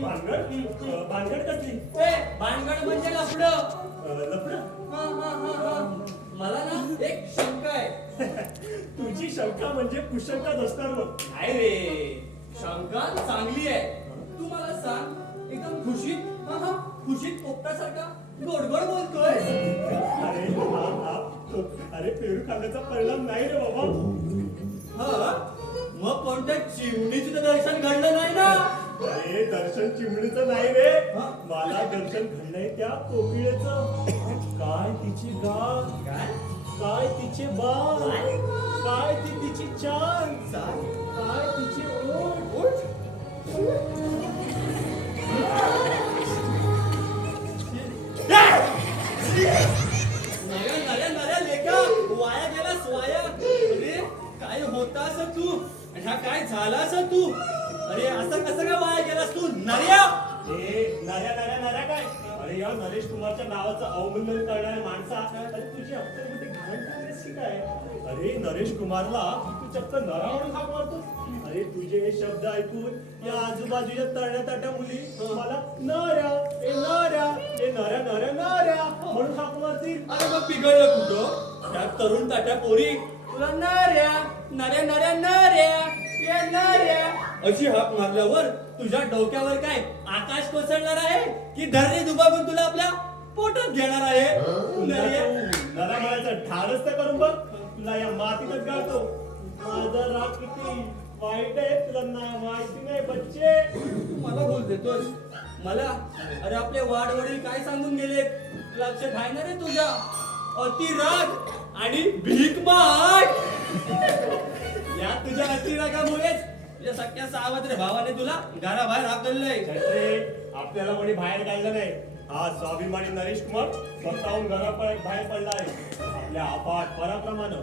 भानगड कसली? भानगड म्हणजे लफडं. लफडं? मला ना एक शंका आहे. तुझी शंका म्हणजे कुशंकाच असणार बघ. नाही रे, शंका चांगली आहे. तू मला सांग, एकदम खुशीत पोपटासारखा गोड गोड बोलतोय. अरे पेरू खाण्याचा परिणाम नाही रे बाबा. मग कोणत्या चिमणीचं तर दर्शन घडलं नाही ना? अरे दर्शन चिमणीचं नाही रे, मला दर्शन घडलंय त्या कोकिळेचं. काय तिची गाल, काय तिचे बाल, काय ती तिची चाल, काय तिची ओठ. नऱ्या लेका, वाया गेलास वाया. अरे काय होतास तू, हा काय झालास तू? अरे असं कसं काय वाया गेलास तू नऱ्या? नऱ्या काय? अरे या नरेश कुमारच्या नावाचं अवमूल्यन करणाऱ्या माणसा, अरे तुझी अक्कलमध्ये घाण टाकलीस की काय? अरे नरेश कुमारला तू चक्क नरा म्हणून हाक मारतो. अरे तुझे हे शब्द ऐकून या आजूबाजूच्या तळण्या ताट्या मुली मला नऱ्या म्हणून हाक मारतील. अरे मग बिघडलं कुठं? त्या तरुण ताट्या पोरी तुला नऱ्या अशी हाक मारल्यावर तुझ्या डोक्यावर काय आकाश कोसळणार आहे की धरणी दुबागून तुला आपल्या पोटात घेणार आहे? नरा म्हणायचं ठाणच तर करून बघ, तुला या मातीतच गाळतो. माझा राग किती वाईट आहे तुला माहिती नाही बच्चे. मला बोल देतोस मला? अरे आपले वाडवडील काय सांगून गेले लक्षात आहे ना रे तुझ्या? अतिराग आणि भीक माग. या तुझ्या अतिरागामुळेच तुझ्या सख्या सावत्र भावाने तुला घराबाहेर हाकललंय. आपल्याला कोणी बाहेर काढलं नाही. हा स्वाभिमानी नरेश कुमार स्वतःहून बाहेर पडला आहे. आपल्या अफाट पराक्रमानं,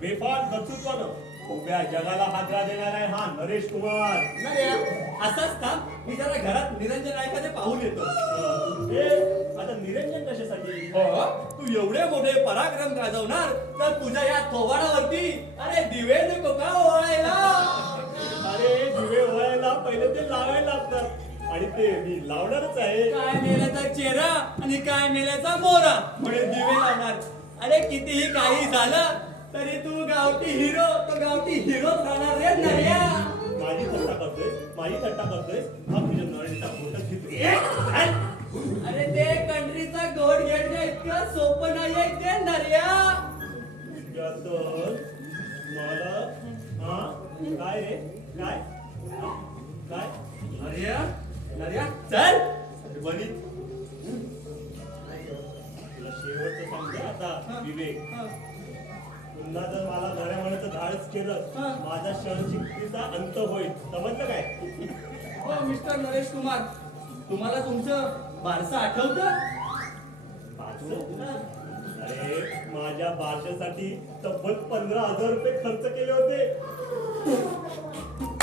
बेफाट कर्तृत्वानं उभ्या जगाला हादरा देणार आहे हा नरेश कुमार. असाच थांब, मी जरा घरात निरंजन नायकाचे पाहून येतो. आता निरंजन कशासाठी? तू एवढे मोठे पराक्रम गाजवणार तर तुझ्या या थोबाडावरती अरे दिवे नको का ओळायला? अरे दिवे ओळायला पहिले ते लावायला लागतात आणि ते मी लावणारच आहे. काय मेल्याचा चेहरा आणि काय मेल्याचा मोरा म्हणून दिवे लावणार. अरे कितीही काही झालं तरी तू गावठी हिरो, तो गावठी हिरोच राहणार रे नऱ्या. माझी थट्टा करतोय. हा तुझ्या नळीचा फोटो घेतोय. अरे ते कंट्रीचा गोड घेणं इतकं सोपं नाहीये ते नऱ्या. मला काय रे काय काय नऱ्या चल बनी तुला शेवटचं सांगते आता विवेक. पुन्हा जर मला नऱ्या म्हणायचं धाडस केलं माझा शहरचित्तीचा अंत होईल. समजलं काय? हो मिस्टर नरेश कुमार, तुम्हाला तुमचं बारसं आठवतं? अरे माझ्या बारशासाठी तब्बल 15,000 रुपये खर्च केले होते.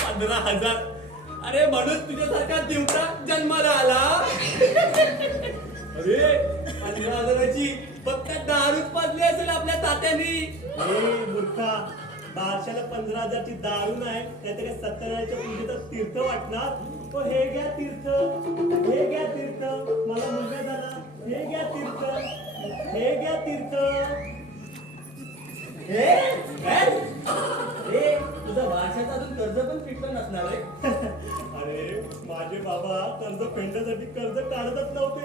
15,000? अरे म्हणून तुझ्यासारखा दिवसा जन्माला आला. अरे 15,000ची फक्त दारूच पाजली असेल आपल्या तात्यानी. मूर्खा, बारशाला 15,000ची दारू नाही काहीतरी सत्यनारायणच्या पूजेचं तीर्थ वाटणार. हे घ्या तीर्थ, हे घ्या तीर्थ, मला मुलगा झाला, हे घ्या तीर्थ, हे घ्या तीर्थ. तुझा बारशाचा अजून कर्ज पण फिटलं नसणार आहे. अरे माझे बाबा कर्ज फेडण्यासाठी कर्ज काढतच नव्हते.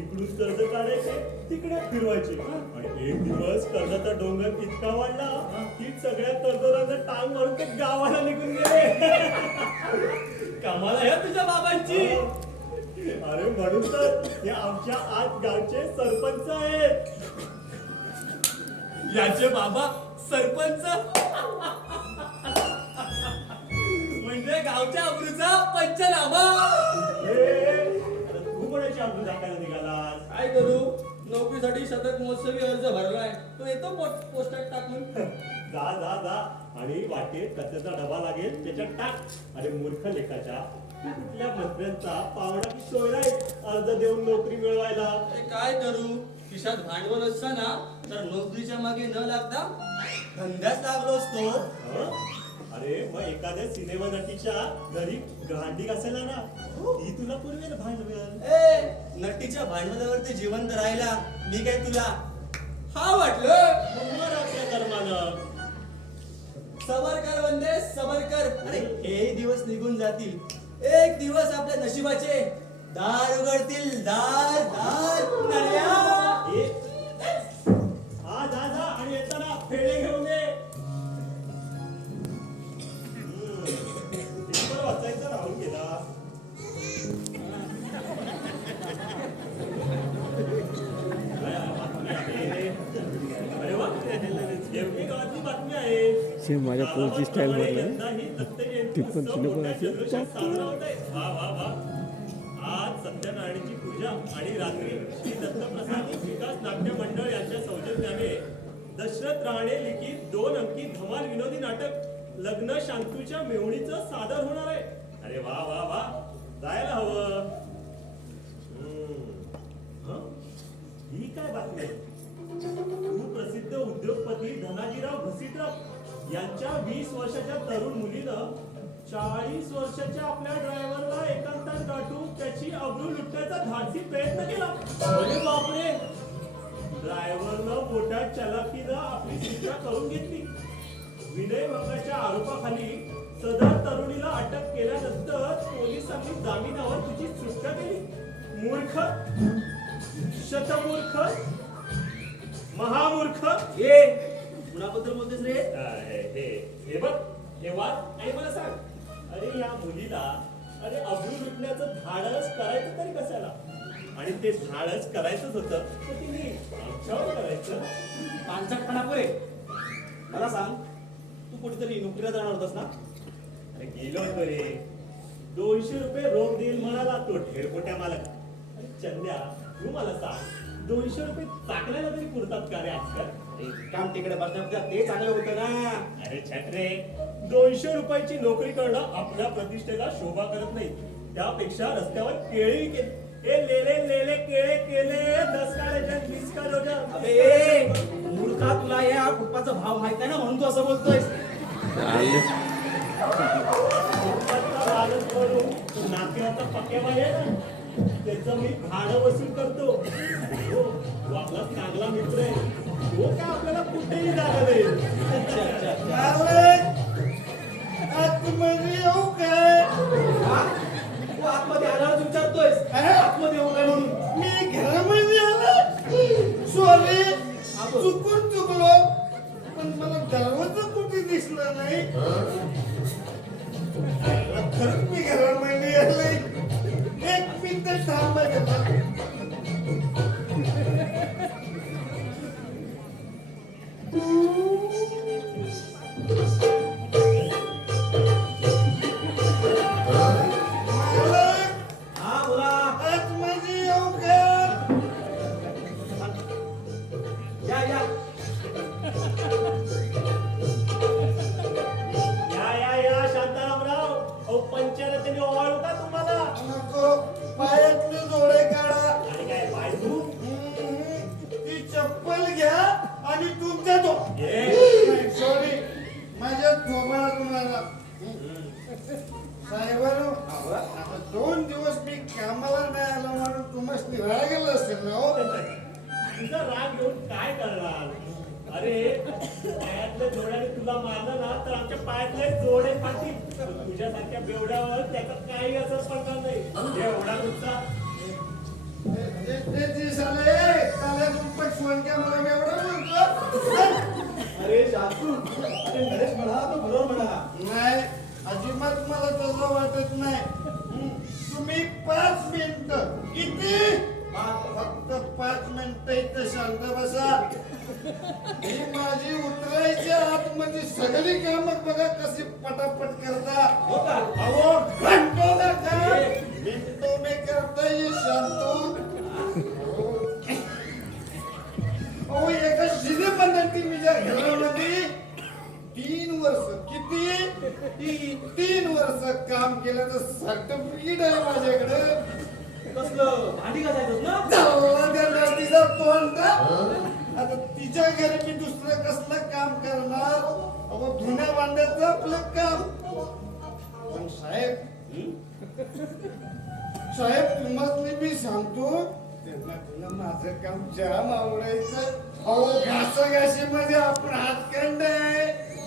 इकडून कर्ज काढायचे तिकडे फिरवायचे आणि एक दिवस कर्जाचा डोंगर इतका वाढला की सगळ्या कर्जदारांना टांग मारून ते गावाला निघून गेले. कमाल आहे तुझ्या बाबांची. अरे म्हणून तर हे आमच्या आज गावचे सरपंच आहेत. याचे बाबा सरपंच म्हणजे गावच्या अब्रूचा पंचनामा. तू कोणाची अब्रू दाखवायला निघालास? काय करू, नोकरीसाठी शतक महोत्सवी अर्ज भरलाय, तो येतो पोस्टात टाकून. जा जा जा आणि वाटेत कचऱ्याचा डबा लागेल त्याच्यात टाक. अरे मूर्ख लेखाच्या, कुठल्या मंत्र्यांचा पावडा की शोयराय अर्ज देऊन नोकरी मिळवायला? काय करू, खिशात भांडवल असताना तर नोकरीच्या मागे न लागता धंद्याच लागलो असतो. अरे मग एखाद्या सिनेमा नटीच्या घरी भांडी घासायला ना ती तुला पुरवेल भांडवल. ए नटीच्या भांडवलावरती जिवंत राहिला मी काय तुला हा वाटलं. मग मर आपल्या कर्मानं. सबर कर वंदे सबर कर. अरे हे दिवस निघून जातील. एक दिवस आपल्या नशिबाचे दार उघडतील. दार दार नळ्या. ए, हा जा आणि येताना फेडे घेऊन ये. पेपर वाचायचा राहून गेला. बातमी आहे. अरे वा, एवढी गावातली बातमी आहे. सेम माझ्या पोरची स्टाईल गावामध्ये म्हटलं. यंदाही दत्त जयंती ती पण उत्सव तुला मोठ्या कोणाची जल्लोषात टाकते. साजरा होत आहे. वा वा वा. आज सत्यनारायणची पूजा आणि रात्री श्री दत्तप्रसादी विकास नाट्य मंडळ यांच्या सौजन्याने दशरथ राणे लिखित 2 अंकी धमाल विनोदी नाटक लग्न शांतूच्या मेवणीचं सादर होणार आहे. अरे वा वा वा, जायला हवं. हं? ही काय बातमी आहे? सुप्रसिद्ध उद्योगपती धनाजीराव घसीटराव यांच्या 20 वर्षाच्या तरुण मुलीनं 40 वर्षाच्या आपल्या ड्रायव्हरला एकांतात गाठून त्याची अब्रू लुटण्याचा धाडसी प्रयत्न केला. अरे बापरे. ड्रायव्हरनं मोठ्या चलाकीनं आपली सुटका करून घेतली. विनयभंगाच्या आरोपाखाली सदर तरुणीला अटक केल्यानंतर पोलिसांनी जामिनावर तिची सुटका केली. मूर्ख, शतमूर्ख, महामूर्ख. ए कुणाबद्दल बोलतेस रे? हे बघ, हे वाच आणि मला सांग. अरे या मुलीला अब्रू लुटण्याचं धाडस करायचं तरी कशाला? आणि ते धाडस करायचंच होतं तर तिने आमच्यावर करायचं. पांचटपणा पुरे. मला सांग तू कुठेतरी नोकरीला जाणार होतास ना? अरे गेलो होतो रे. 200 रुपये रोख देईल म्हणाला तो ढेरपोट्या मालक. अरे चंद्या, तू मला सांग, 200 रुपये चाकल्याला तरी पुरतात का रे आजकाल? काम तिकडे बसण्यापेक्षा ते चांगलं होतं ना. अरे छत्रे, 200 रुपयाची नोकरी करणं आपल्या प्रतिष्ठेला शोभा करत नाही. त्यापेक्षा रस्त्यावर केळी विकेल. हे लेले केळे केले 10 का डझन 20 का डझन. अबे मूर्खा, तुला या फुटपाचा भाव माहित नाही ना म्हणून तू असं बोलतोय. नाक्याचा पक्यावा आहे ना, त्याचं मी भाडं वसूल करतो. हो, तो आपला चांगला मित्र आहे. तो काय आपल्याला कुठेही जागा देईल. आतमध्ये येऊ काय? हा? तू आतमध्ये आल्यावर विचारतोयस आतमध्ये येऊ काय म्हणून. मी घरामध्ये आलो. सॉरी, चुकून चुकलो. पण मला दरवाजा कुठे दिसला नाही. खरंच मी घरामध्ये आले. एक मिनिट थांबा घेतला. हा बोला. आतमध्ये येऊ का? या या. या शांतारामराव. अहो पंचरत्नी ओवाळू का तुम्हाला? नको, पायातले जोडे काढा. आणि काय पायजू? ती चप्पल घ्या आणि तुमच्या ये. सॉरी, माझ्या झोपाळा तुम्हाला. साहेबांनो, आता 2 दिवस मी कामाला नाही आलो म्हणून तुम्हाला राग गेला असेल ना हो? तुझा राग घेऊन काय करणार? अरे पायातल्या जोड्याने तुला मारलं ना तर आमच्या पायातले जोडे फाटतील. तुझ्यासारख्या बेवड्यावर त्याचा काही असर पडणार नाही. एवढा नुकसा. ते साले काल्या दुप्पट सोनक्या मला एवढं बोलतो. अरे शास्त्रू, अरे नरेश म्हणा तो बरोबर म्हणा. नाही, अजिबात मला तसं वाटत नाही. तुम्ही 5 मिनिटं. किती? फक्त 5 मिनिटं इथं शांत बसा. ही माझी उतरायच्या आतमध्ये सगळी कामं बघा कशी पटापट करता. हो का? अहो घंटो का काय? मिनिटो में करता ये शांतू. अहो एका शिने पद्धती मी ज्या घरामध्ये 3 वर्ष. किती? 3 वर्ष काम केल्याचं सर्टिफिकेट आहे माझ्याकडे. कसलं भांडी घासायचं ना? चालला त्या तिचा तोंड. आता तिच्या घरी मी दुसरं कसलं काम करणार? अहो धुण्या भांड्याचं आपलं काम. पण साहेब तुम्हाला मी सांगतो त्यांना माझं काम जाम आवडायचं. अहो घासाघाशीमध्ये आपण हातखंड आहे.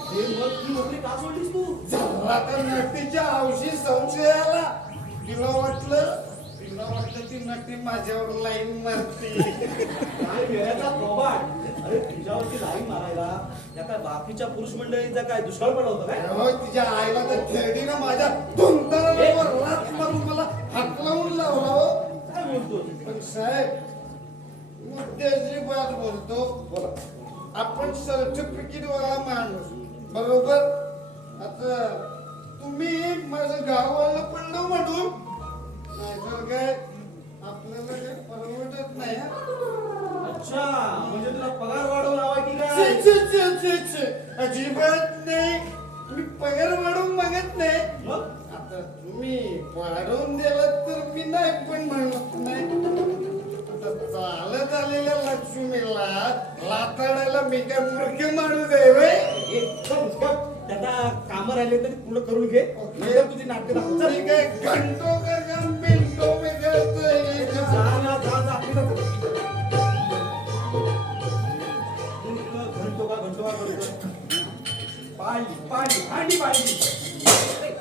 हे मग ती नोकरी का सोडलीस तू? झाला तर नटीच्या हौशी संशय आला. तिला वाटलं ती नटी माझ्यावर लाईन मारते. काय वेळाचा कबाड. अरे तुझ्यावरती लाईन मारायला त्या काय बाकीच्या पुरुष मंडळींचा काय दुष्काळ पडला होता काय? अहो, तिच्या आईला तर थेडीनं माझ्या धुंदरावर लाथ मारून मला हात लावून लावला हो. काय बोलतो? पण साहेब मुद्द्याची बात बोलतो. बोला. आपण सर्टिफिकेट वाला माणूस बरोबर. आता तुम्ही माझं गाववाला पण न म्हणून नाहीतर काय आपल्याला काही परवडत नाही हा. अच्छा म्हणजे तुला पगार वाढवून हवा की काय? अजिबात नाही. मी पगार वाढवून मागत नाही. मग आता तुम्ही वाढवून दिलात तर मी नाही पण म्हणत नाही. आता चालत आलेल्या लक्ष्मीला लाताडायला मी काय मूर्ख माणूस आहे व्हय? त्याला कामं राहिले तरी पूर्ण करून घे. नंतर तुझी नाटकं दाखव. चल. मी काय घंटो का काम पिंटो मी करतोय. जा ना, जा, आपली जातो. घंटो का करतोय? पाणी.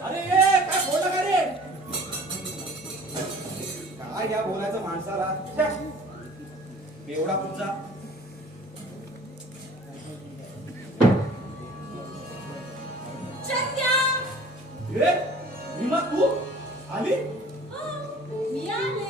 अरे ये काय बोलला का रे? काय या बोलायचं माणसाला? छ्या. एवढा पुढचा ए भीमा तू आली? मी आले.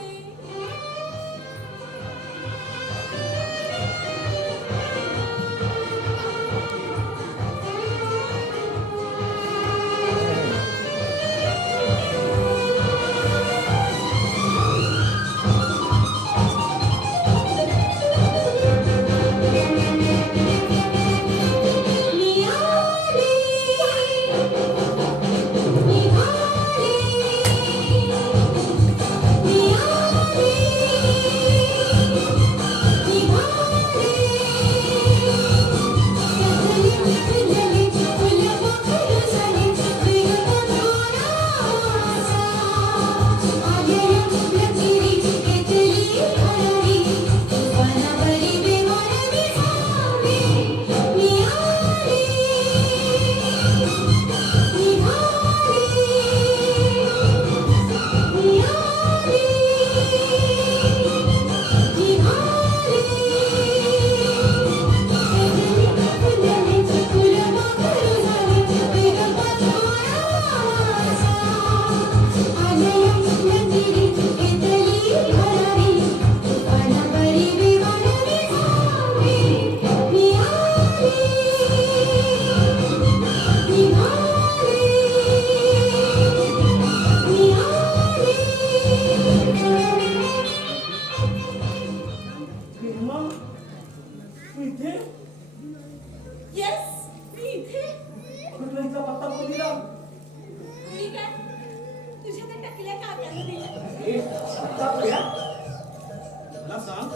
मला सांग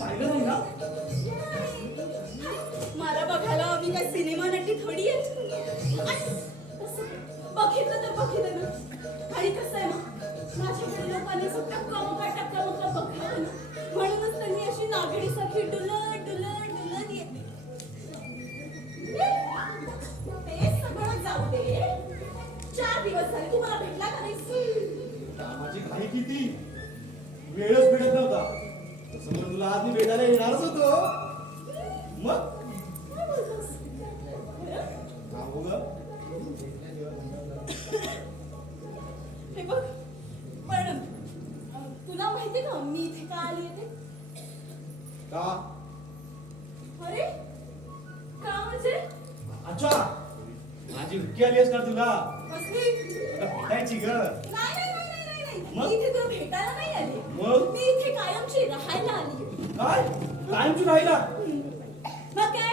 पाहिलं नाही ना? मला बघायला आम्ही काय सिनेमा नटी थोडी आहे. बघितलं तर बघितलं ना. आणि कसं आहे ना, माझ्याकडे लोकांनी असं टक्का मुक्का बघायला ना, म्हणूनच तर मी अशी नागडी सखी डुलत डुलत डुलत येते. ते सगळं जाऊ दे. 4 दिवस झाले तुम्हाला भेटला का नाही? कामाची घाई किती, वेळच भेटत नव्हता. तसं म्हणून तुला आज मी भेटायला येणारच होतो. मग काय बोलतोस? हो ग, हे बघ, पण तुला माहिती का मी इथे का आली येते? का? अरे का म्हणजे? अच्छा, माझी हुक्की आली असणार तुला. कसली? भेटायची ग. नाही. मग? मी इथे तुला भेटायला नाही आली. मग? मी इथे कायमची राहायला आली. काय कायमची राहिला? मग काय?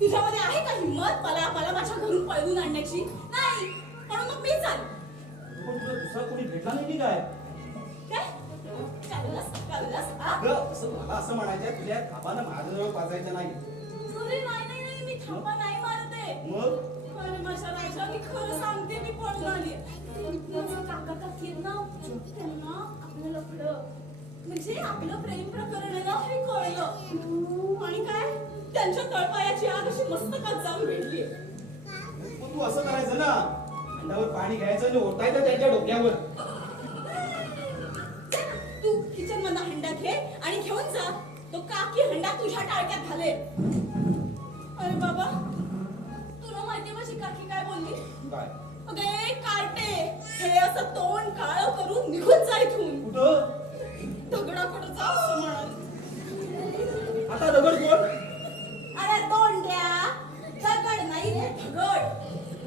तुझ्यामध्ये आहे का हिंमत मला माझ्या घरून पळवून आणण्याची? नाही, म्हणून मग मीच आली. पण तुला दुसरा कोणी भेटला नाही की काय? काय? चाललास का खाल्लास हा? अगं असं मला असं म्हणायचंय तुझ्या थापानं माझ्याजवळ पाजायचं नाही अरे नाही मी थापा नाही मारते मग अरे माझ्या राजा मी खरं सांगते मी पळून आली माझे काका काकी आहेत ना त्यांना आपलं लफडं म्हणजे आपलं प्रेम प्रकरण आहे ना हे कळलं आणि काय त्यांच्या तळपायाची आग अशी मस्तकात जाऊन भेटली मग तू असं करायचं ना अंडावर पाणी घ्यायचं आणि ओतायचं त्यांच्या डोक्यावर तू किचन मधला हंडा घे आणि घेऊन जा तो काकी हंडा तुझ्या टाळक्यात घाले अरे बाबा तुला माहिती माझी काकी काय बोलली काय अगे कार्टे हे असं तोंड काळं करून निघून जा इथून कुठं दगडाकडे जा असं म्हणाल आता दगड कोण अरे तोंड्या दगड नाही रे दगड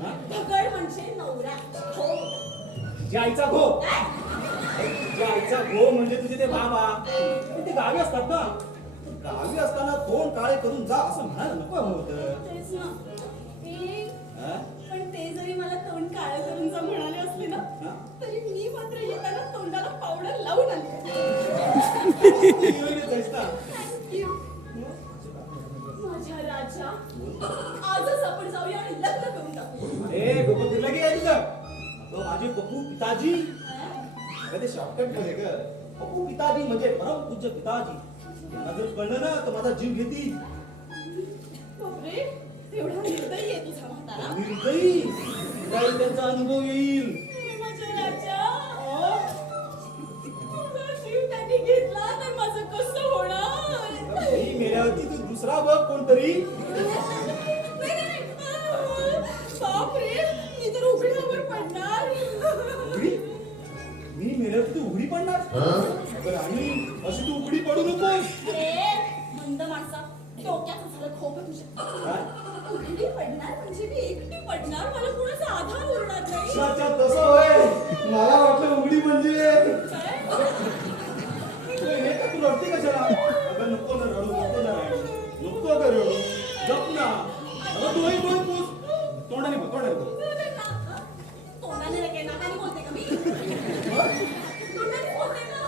हा? दगड म्हणजे नवरा हो तुझ्या आईचा घो काय तुझ्या आईचा घो म्हणजे तुझे ते बाबा ते गावी असतात ना गावी असताना तोंड काळे करून जा असं म्हणायला नको होतं तेच ना ए, हा? पण ते जरी मला तोंड काळं करून जा म्हणाले असले ना हा? तरी मी मात्र येताना तोंडाला पावडर लावून आले एवढीच आहेस ना. थँक्यू माझ्या राजा आजच आपण जाऊया आणि लग्न करून टाकू ए डोकं फिरलं की काय तुझं अगं माझे पप्पू पिताजी हा? अगं ते शॉर्टकट मध्ये ग पप्पू पिताजी म्हणजे परम पूज्य पिताजी त्यांना जर कळलं ना तर माझा जीव घेतील बापरे एवढा निर्दयी आहे तुझा म्हातारा निर्दयी काही त्यांचा अनुभव येईल हे माझ्या राजा तुझा जीव त्यांनी घेतला तर माझं कसं होणार मी मेल्यावरती तू दुसरा बघ कोणतरी नाही. बापरे मी तर उघड्यावर पडणार उघडी मी मेल्यावरती तू उघडी पडणार बरं, आणि अशी तू उघडी पडू नकोस अरे मंद माणसा डोक्याचं झालं खोप आहे तुझ्या काय? उघडी पडणार म्हणजे मी एकटी पडणार मला कोणाचा आधार उरणार नाही अच्छा तसं होय मला वाटलं उघडी म्हणजे काय? हे का तू रडते कशाला अगं नको ना रडू नको ना राणी नको ग रडू जप ना अगं डोळे पूस तोंडाने बघ तोंडाने बघ तोंडाने नाही काय नाकाने बोलते का मी तोंडाने बोलते ना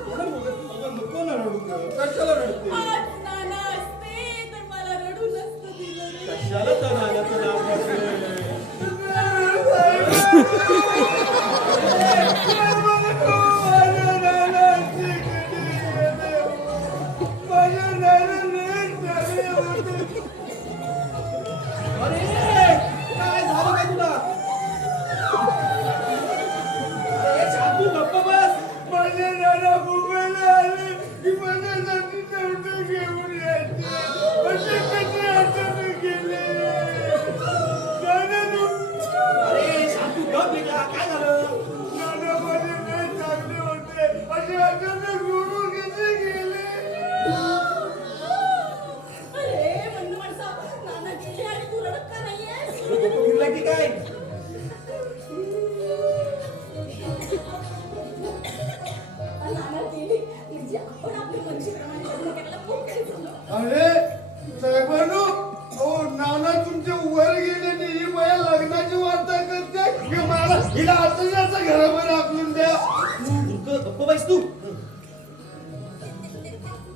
तोंडाने बघ अगं नको ना रडू ग. कशाला रडते आज नाना असते तर मला रडू नसतं दिलं रे. कशाला तर आलं तर अरे काय झालं काय तुला अरे शांतू गप्प बस माझ्या नाना मुंबईला आले की माझ्यासाठी नव्हतं घेऊन यायचे असे कसे हाताने गेले नाना अरे शांतू गप बेटा काय झालं नाना माझे लय चांगले होते असे हाताने सोडून कसे गेले अरे मंद माणसा नाना गेले आणि तू रडत का नाहीयेस डोकं फिरलं की काय नाना गेली म्हणजे आपण आपल्या मनशीप्रमाणे लग्न करायला खूप काही झालं अरे साहेबांनो अहो नाना तुमचे वर गेले आणि ही माझ्या लग्नाची वार्ता करते की मला हिला आताच्या घरामध्ये आखून द्या गप्प बाईस तू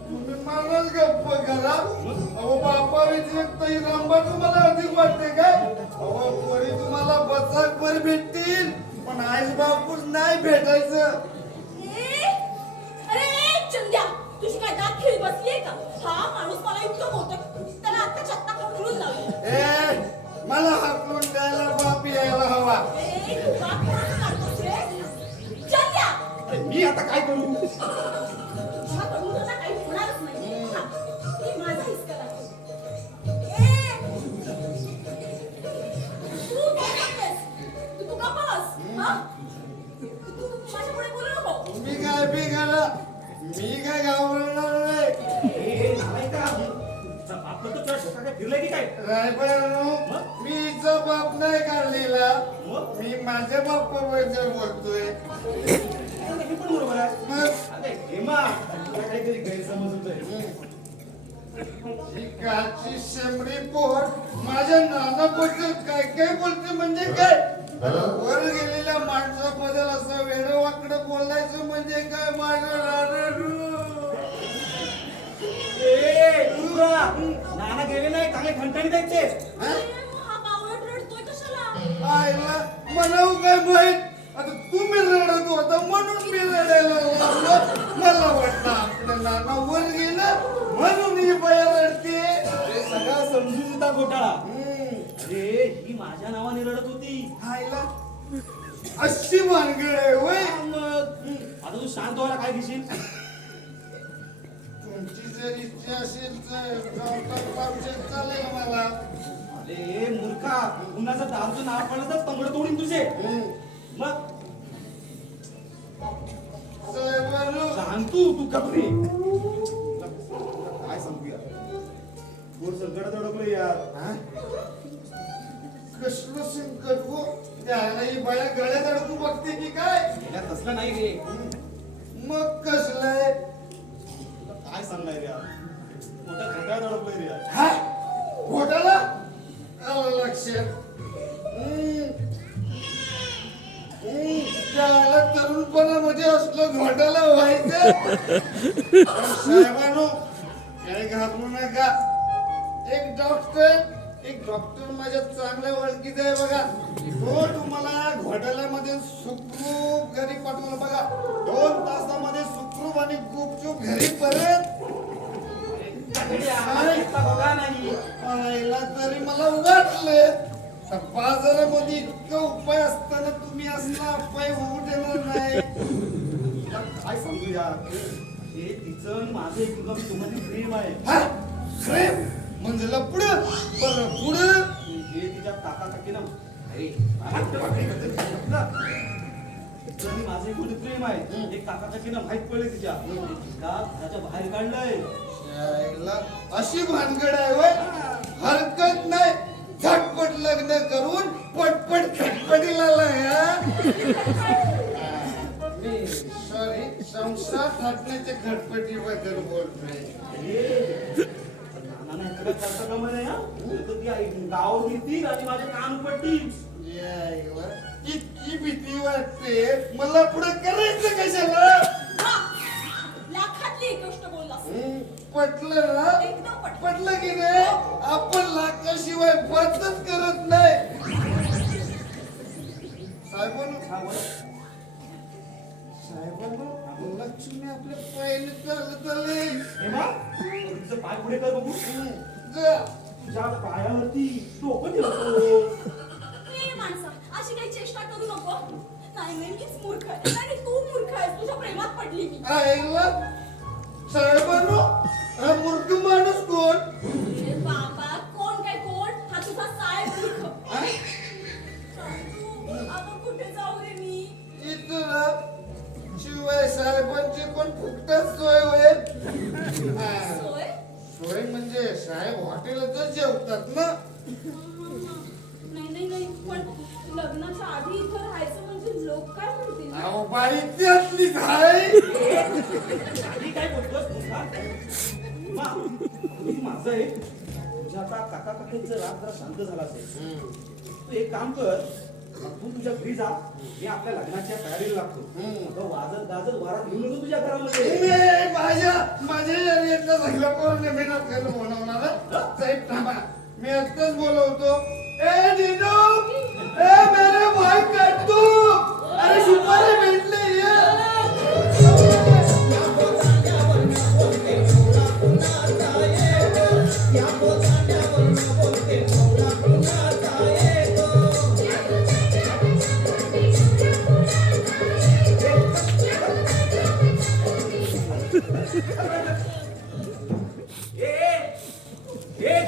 तुम्ही मलाच गप्प करा अहो बापा व्यतिरिक्त ही रंबा तुम्हाला अधिक वाटते काय अहो पोरी तुम्हाला बचाकभर भेटतील पण आईस बापूच नाही भेटायचं अरे चंद्या तुझी काय दात खेळी बसलीये का हा माणूस मला इतकं बोलतोय त्याला आत्ताच्या आत्ता हाकलून लावलं ए मला हाकलून द्यायला बाप यायला हवा तू बाप कोणाचं काढतोस रे? चंद्या अरे मी आता काय करू तुझ्याकडून तुला काही होणारच नाही हा, मी माझा हिसका दाखव. तू काय करतेस? तू का बस? हा? तू माझ्यापुढे बोलू नको. तुम्ही काय बी करा मी काय घाबरणार नाही हे नालाय का आपलं तर तुझ्या डोका काय फिरलंय की काय रायबानो मी हिचा बाप नाही काढलेला मग? मी माझ्या बाप्पाबद्दल बोलतोय हे पण बरोबर आहे मग अरे हेमा तुला काहीतरी गैरसमज होतोय ही कालची शेंबडी पोर माझ्या नानाबद्दल काय काय बोलते म्हणजे काय वर गेलेल्या माणसाबद्दल असं वेडं वाकडं बोलायचं म्हणजे काय माझं नाना डॉक्टरांनी द्यायचे हा? मग हा बावळट रडतोय कशाला? आईला म्हणावं काय माहित आता तुम्ही रडत होता म्हणून मी रडायला लागलो. मला वाटलं आपलं नाना वर गेलं म्हणून ही बाया रडते. अरे सगळा समजून होता घोटाळा. हम्म. अरे ही माझ्या नावाने रडत होती. आईला अशी भानगड आहे होय. मग आता तू शांत व्हायला काय घेशील? तुमची जर इच्छा असेल तर डॉक्टर बाबतीत चालेल मला. अरे मूर्खा, कुणाचं दारूचं नाव पडलं तर तंगड तोडीन तुझे. मग साहेबांनो, सांग तू कपडे. काय सांगू यार गोड संकटात अडकलो यार. हा? कसलं संकट हो त्याला ही बाया गळ्यात अडकू बघते की काय? याला तसलं नाही रे. मग कसलंय? काय सांगणार यार मोठ्या घोटाळ्यात अडकलोय रे यार. हा? घोटाला आलं लक्षात. त्याला तरुणपणामध्ये असलं घोटाला व्हायचं. पण साहेबांनो काय घाबरू नका. एक डॉक्टर माझ्या चांगल्या ओळखीचा आहे बघा. तो तुम्हाला घोटाळ्यामध्ये सुखरूप घरी पाठवलं बघा. 2 तासामध्ये सुखरूप आणि गुपचूप घरी परत. बघा नाही. आईला तरी मला उगाटले. बाजारामध्ये इतकं उपाय असताना तुम्ही असला उपाय होऊ देणार नाही. काय सांगू यार हे तिचं आणि माझं एकमेकांवर तुम्हाला प्रेम आहे. हा? प्रेम म्हणजे पुढं बरं पुढं. हे तिच्या काका काकीनं अरे तिचं आणि माझं एकमेकांवर प्रेम आहे. हे काका काकीनं माहित पडले तिच्या घराच्या बाहेर काढलंय. आईला अशी भानगड आहे होय. हरकत नाही. झटपट लग्न करून पटपट खटपटीला सॉरी संसार थाटण्याच्या खटपटीबद्दल बोलतोय. नाना इकडे करता का म्हणे हा? तर ती आई गावावर येतील आणि माझे कान उपटतील. आईला इतकी भीती वाटते मला पुढे करायचं कशाला? हा, लाखातली एक गोष्ट बोललास. पटलं ना? एकदम पटलं. पटलं की नाही? आपण लाखाशिवाय बातच करत नाही. साहेबांनो लक्ष्मी आपल्या पायाने चालत आले. हे बघ, तिचं पाय पुढे कर बघू. जा. तुझ्या पायावरती डोकं ठेवतो. ए माणसा, अशी काही चेष्टा करू नको. नाही मीच मूर्ख आहे. नाही तू मूर्ख आहेस. तुझ्या प्रेमात पडली मी. आईला साहेबांनो हा मूर्ख माणूस कोण? ए बाबा, कोण काय कोण? हा तुझा साहेब मूर्ख. हा? तू आता कुठे जाऊ रे मी? इथं शिवाय साहेबांची पण फुकटात सोय होईल. हा. सोय? सोय म्हणजे साहेब हॉटेलातच जेवतात ना. नाही पण लग्नाच्या आधी इथं राहायचं म्हणजे लोक काय म्हणतील? अहो बाई त्यातलीच आहे. आधी काय बोलतोस तुझा? माझं आहे तुझ्या आता काका काकींचं राग जरा शांत झाला असेल. तू एक काम कर, तू तुझ्या घरी जा. मी आपल्या लग्नाच्या तयारीला लागतो. अगं वाजत गाजत वारात घेऊन येतो तुझ्या घरामध्ये. माझ्या एकदा झालं कोण मी नसलेलं बोलवणार. साहेब थांबा मी आत्ताच बोलवतो. ए दिनू, ए मेरे भाई कट्टू, अरे सुपारी भेटले ये.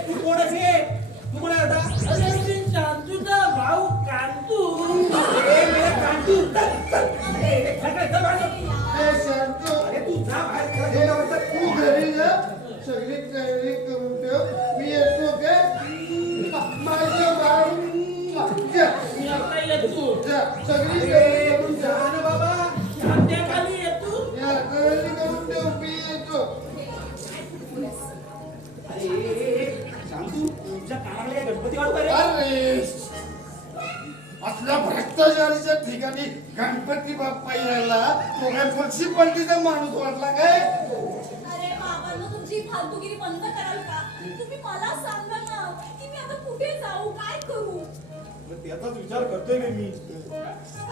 तू कोणच आहे? तू कोण आहे आता? अरे मी चांदूचा भाऊ कांतू. मेरा कांटू. ए शांतू, अरे तू जा बाहेर. ए, त्याला बोलवतात. तू घरी जा. सगळी तयारी करून ठेव. मी येतो काय? माझं बाळू जा. मी आता येतो. जा. सगळी तयारी करून जा ठेव. ना बाबा. संध्याकाळी येतो. या तयारी करून ठेव. मी येतो. अरे शांतू, तुझ्या कानाला या गणपती वाढू का रे? अरे असल्या भ्रष्टाचाराच्या ठिकाणी गणपती बाप्पा यायला तो काय म्युन्सिपाल्टीचा माणूस वाटला काय? अरे बाबांनो, तुमची फालतूगिरी बंद कराल का? तुम्ही मला सांगा ना की जाऊ काय करू? मग त्याचाच विचार करतोय रे मी.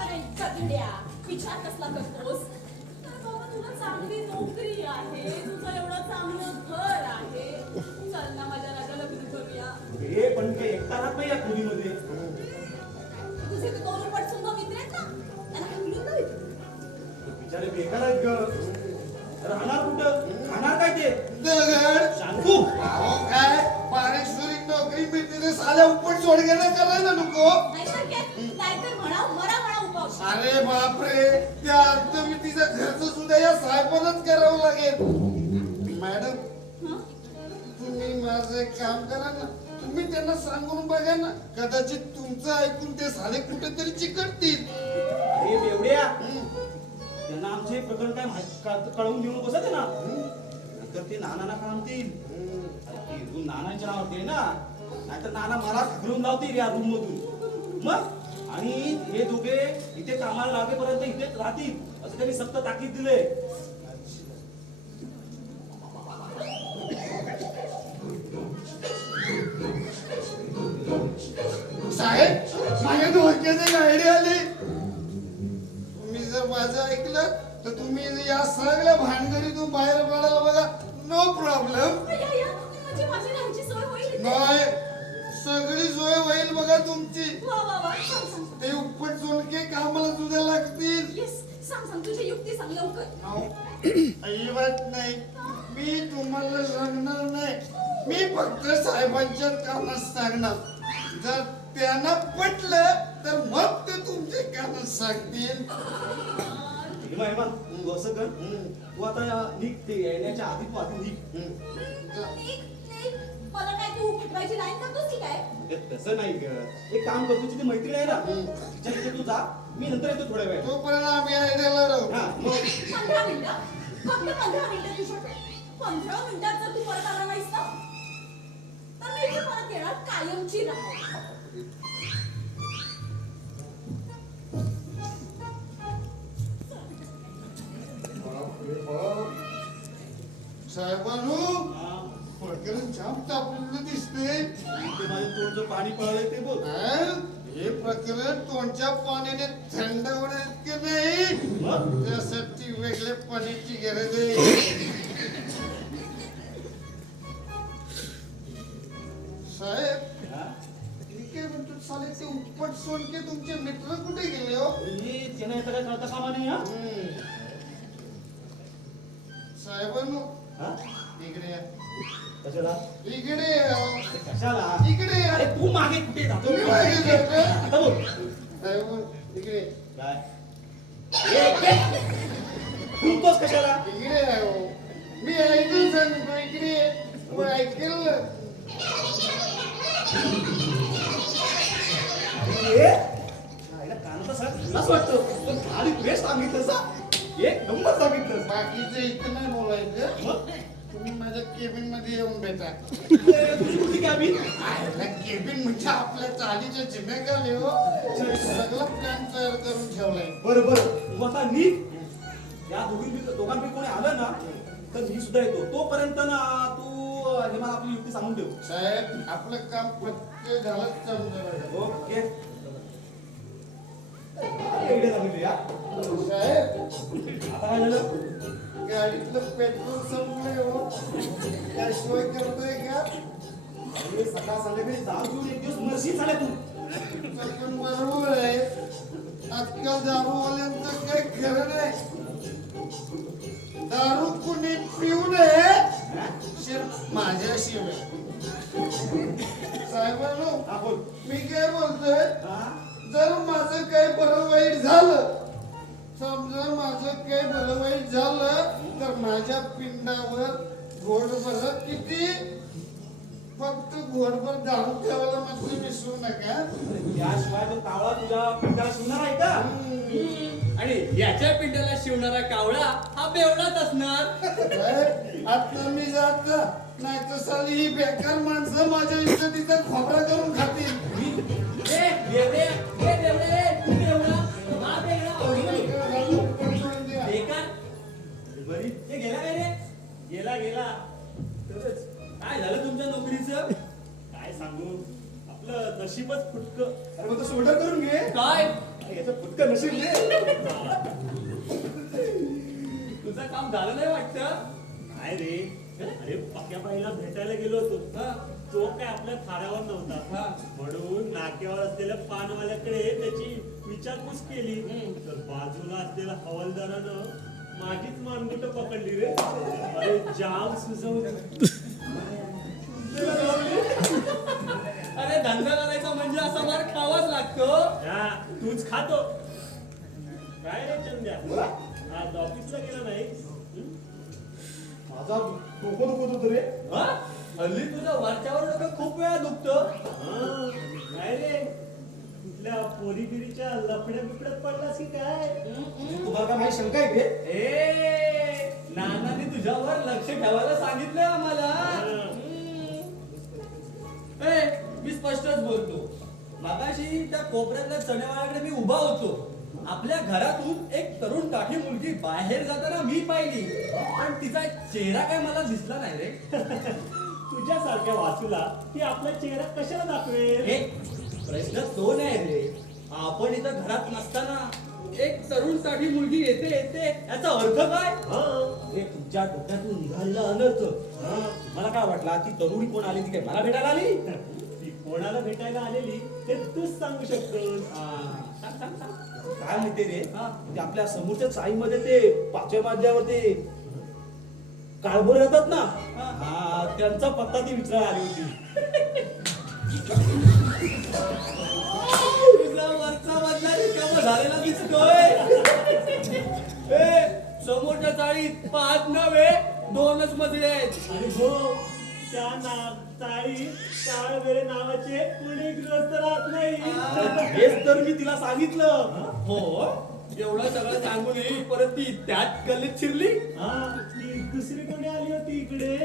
अरे चंद्या, विचार कसला करतोस? तर बाबा तुला चांगली नोकरी आहे, तुझं एवढं चांगलं घर आहे. चल ना माझ्या राजा लग्न करूया. हे पण काही एकटा राहत नाही या खोलीमध्ये. तुझे ते दोन पटसुंग मित्र आहेत ना, त्यांना हाकलून लाव इथे. बिचारे बेकार आहेत ग. राहणार कुठं? खाणार काय ते? दगड शांतू. अहो काय बारीक नोकरी मिळते ते साल्या उपट सोड घेणं करायला नको. नाहीतर म्हणा उपाव. अरे बापरे त्या अर्थमितीचा खर्च सुद्धा या साहेबांनाच करावं लागेल. मॅडम हं? तुम्ही माझं एक काम करा ना, तुम्ही त्यांना सांगून बघा ना, कदाचित तुमचं ऐकून ते साले कुठेतरी चिकटतील. हे बेवड्या. त्यांना आमचे हे प्रकरण काय कळवून देऊ नकोस ना. नंतर ते नानाला सांगतील. अरे ते रूम नानांच्या नावावरती आहे ना, नाहीतर नाना मला घरून लावतील या रूम मधून. मग आणि हे दोघे इथे कामाला लागेपर्यंत इथेच राहतील असं त्यांनी सक्त ताकीद दिले. साहेब माझ्या डोक्यात एक आयडिया आली. तुम्ही जर माझं ऐकलं तर तुम्ही या सगळ्या भानगडीतून बाहेर पडायला बघा. No problem. म्हणजे माझी राहायची सोय होईल इथे? नाही सगळी सोय होईल बघा तुमची. वा वा वा, सांग. ते उपट सोनके कामाला सुद्धा लागतील. येस, सांग तुझी युक्ती सांग लवकर. अहो, अजिबात नाही. मी तुम्हाला सांगणार नाही. मी फक्त साहेबांच्या कानात सांगणार. जर त्यांना पटलं तर मग ते तुमचे कानात सांगतील. हेमा तू असं कर. तू आता निघ. ते येण्याच्या आधी तू आधी निघ. निघ. मला काय तू फटवायची लाईन करतोस की काय? तसं नाही ग. एक काम कर. तुझी ती मैत्रीण आहे ना, तिच्या तिथे तू जा. मी नंतर येतो थोड्या वेळ. तोपर्यंत आम्ही आयडियाला राहू. हा मग 15 मिनिटं, फक्त 15 मिनिटं तुझ्याकडे. 15 मिनिटात जर तू परत आला नाहीस ना, तर मी इथे परत येणार कायमची राहायला. साहेबांनो प्रकरण जाम तापलेलं दिसतंय. ते माझ्या तोंडचं पाणी पळालंय ते बोल. हे प्रकरण तोंडच्या पाण्याने थंड होण्यात नाही. मग त्यासाठी वेगळ्या पाण्याची गरज आहे. साहेब हा? मी काय म्हणतो साले ते उपट सोनके तुमचे मित्र कुठे गेले हो? हे त्यांना येतं काय कळता कामा नाही. हा साहेबांनो हा? इकडे या. कशाला? इकडे या. ते कशाला? इकडे या. अरे तू मागे कुठे जातो? मी मागे जातो. आता बोल. साहेब इकडे काय? बोलतोस कशाला? इकडे आहे हो. मी ऐकून सांगतो इकडे ये. तू ऐकेल ना. कानाचा सांग वाटतं पण खाली बेस्ट सांगितलं. एक नंबर सांगितलं. बाकीचं इथं नाही बोलायचं. मग तुम्ही माझ्या केबिन मध्ये येऊन भेटा. तुझी कुठली कॅबी? केबिन म्हणजे आपल्या चालीच्या जिम्मेदारी हो. सगळं प्लॅन तयार करून ठेवलाय. बरं बरं तू आता निघ. या दोघांपैकी कोणी आलं ना तर मी सुद्धा येतो. तोपर्यंत ना तू हे मला आपली युक्ती सांगून ठेव. साहेब आपलं काम प्रत्येक घालत समजा. ओके. इकडे सांगितले या. साहेब आता काय झालं? गाडीतलं पेट्रोल संपलंय हो. काय सोय करतोय का? अरे सकाळ संध्याकाळी दारू पिऊन एक दिवस नरशी झाल्या तू. पण बरोबर आहे. आजकाल दारूवाल्यांचं काही खरं नाही. दारू कुणी पिऊ नये शिर्फ माझ्याशिवाय. साहेबांनो हा बोल. मी काय बोलतोय, हा? जर माझं काही बरं वाईट झालं, समजा माझं काही बरं वाईट झालं तर माझ्या पिंडावर घोडभर किती फक्त घोडभर दारू ठेवायला मात्र विसरू नका. याशिवाय तो कावळा तुझ्या पिंडाला शिवणार आहे का? आणि याच्या पिंडाला शिवणारा कावळा हा बेवडाच असणार. साहेब, आता मी जात नाही तर साली ही बेकार माणसं माझ्या इज्जतीचा खोबरा करून खातील. ए, बेवडे, ए, बेवडे, तू बेवडा, हा बेवडा. बेकार. बरी हे गेला काय रे? गेला काय झालं तुमच्या नोकरीचं? काय सांगू आपलं नशीबच फुटक. अरे मग तो शोल्डर करून घे. काय याचं फुटकं नशीब रे. तुझं काम झालं नाही वाटतं? काय रे, अरे पक्या बाईला भेटायला गेलो होतो. हा. तो काय आपल्या थाऱ्यावर नव्हता. हा. म्हणून नाक्यावर असलेल्या पानवाल्याकडे त्याची विचारपूस केली. तर बाजूला असलेल्या हवालदारानं माझीच मानगुट पकडली रे. अरे जाम सुचवली. अरे धंदा करायचा म्हणजे असा मार खावाच लागतो. हा, तूच खातो. काय रे चंद्या, आज ऑफिसला गेला नाही? माझा डोकं दुखत होतं रे. हा? हल्ली तुझं वरच्यावर डोकं खूप वेळा दुखतं. काय रे, कुठल्या पोरीगिरीच्या लफड्या बिपड्यात पडलास की काय? तुम्हाला काय माझी शंका आहे ते? ए नानाने तुझ्यावर लक्ष ठेवायला सांगितलंय आम्हाला. ए मी स्पष्टच बोलतो. मगाशी त्या कोपऱ्यातल्या चणेवाल्याकडे मी उभा होतो. आपल्या घरातून एक तरुण काठी मुलगी बाहेर जाताना मी पाहिली, पण तिचा चेहरा काय मला दिसला नाही रे. तुझ्यासारख्या वाचूला ती आपला चेहरा कशाला दाखवेल? हे प्रश्न तो नाही रे. आपण इथं घरात नसताना एक तरुण काठी मुलगी येते याचा अर्थ काय? हे तुमच्या डोक्यातून निघालेला अनर्थ. मला काय वाटला ती तरुणी कोण आली ती काय मला भेटायला आली? ती कोणाला भेटायला आलेली ते तूच सांगू शकतोस. काय म्हणते रे, हा. ते आपल्या समोरच्या चाळीमध्ये ते 5व्या मजल्यावर ते काळभोर येतात ना, हा त्यांचा पत्ता ती विचारायला आली होती. तुझा वरचा मधला रिकामा झालेला दिसतोय. ए समोरच्या चाळीत 5 नव्हे 2च मजले आहेत. आणि हो, त्या चाळीत काळवेरे नावाचे कुणी ग्रस्त राहत नाही. हेच तर मी तिला सांगितलं. हो एवढं सगळं सांगून परत ती त्याच गल्लीत शिरली. ती दुसरी कोणी आली होती इकडे?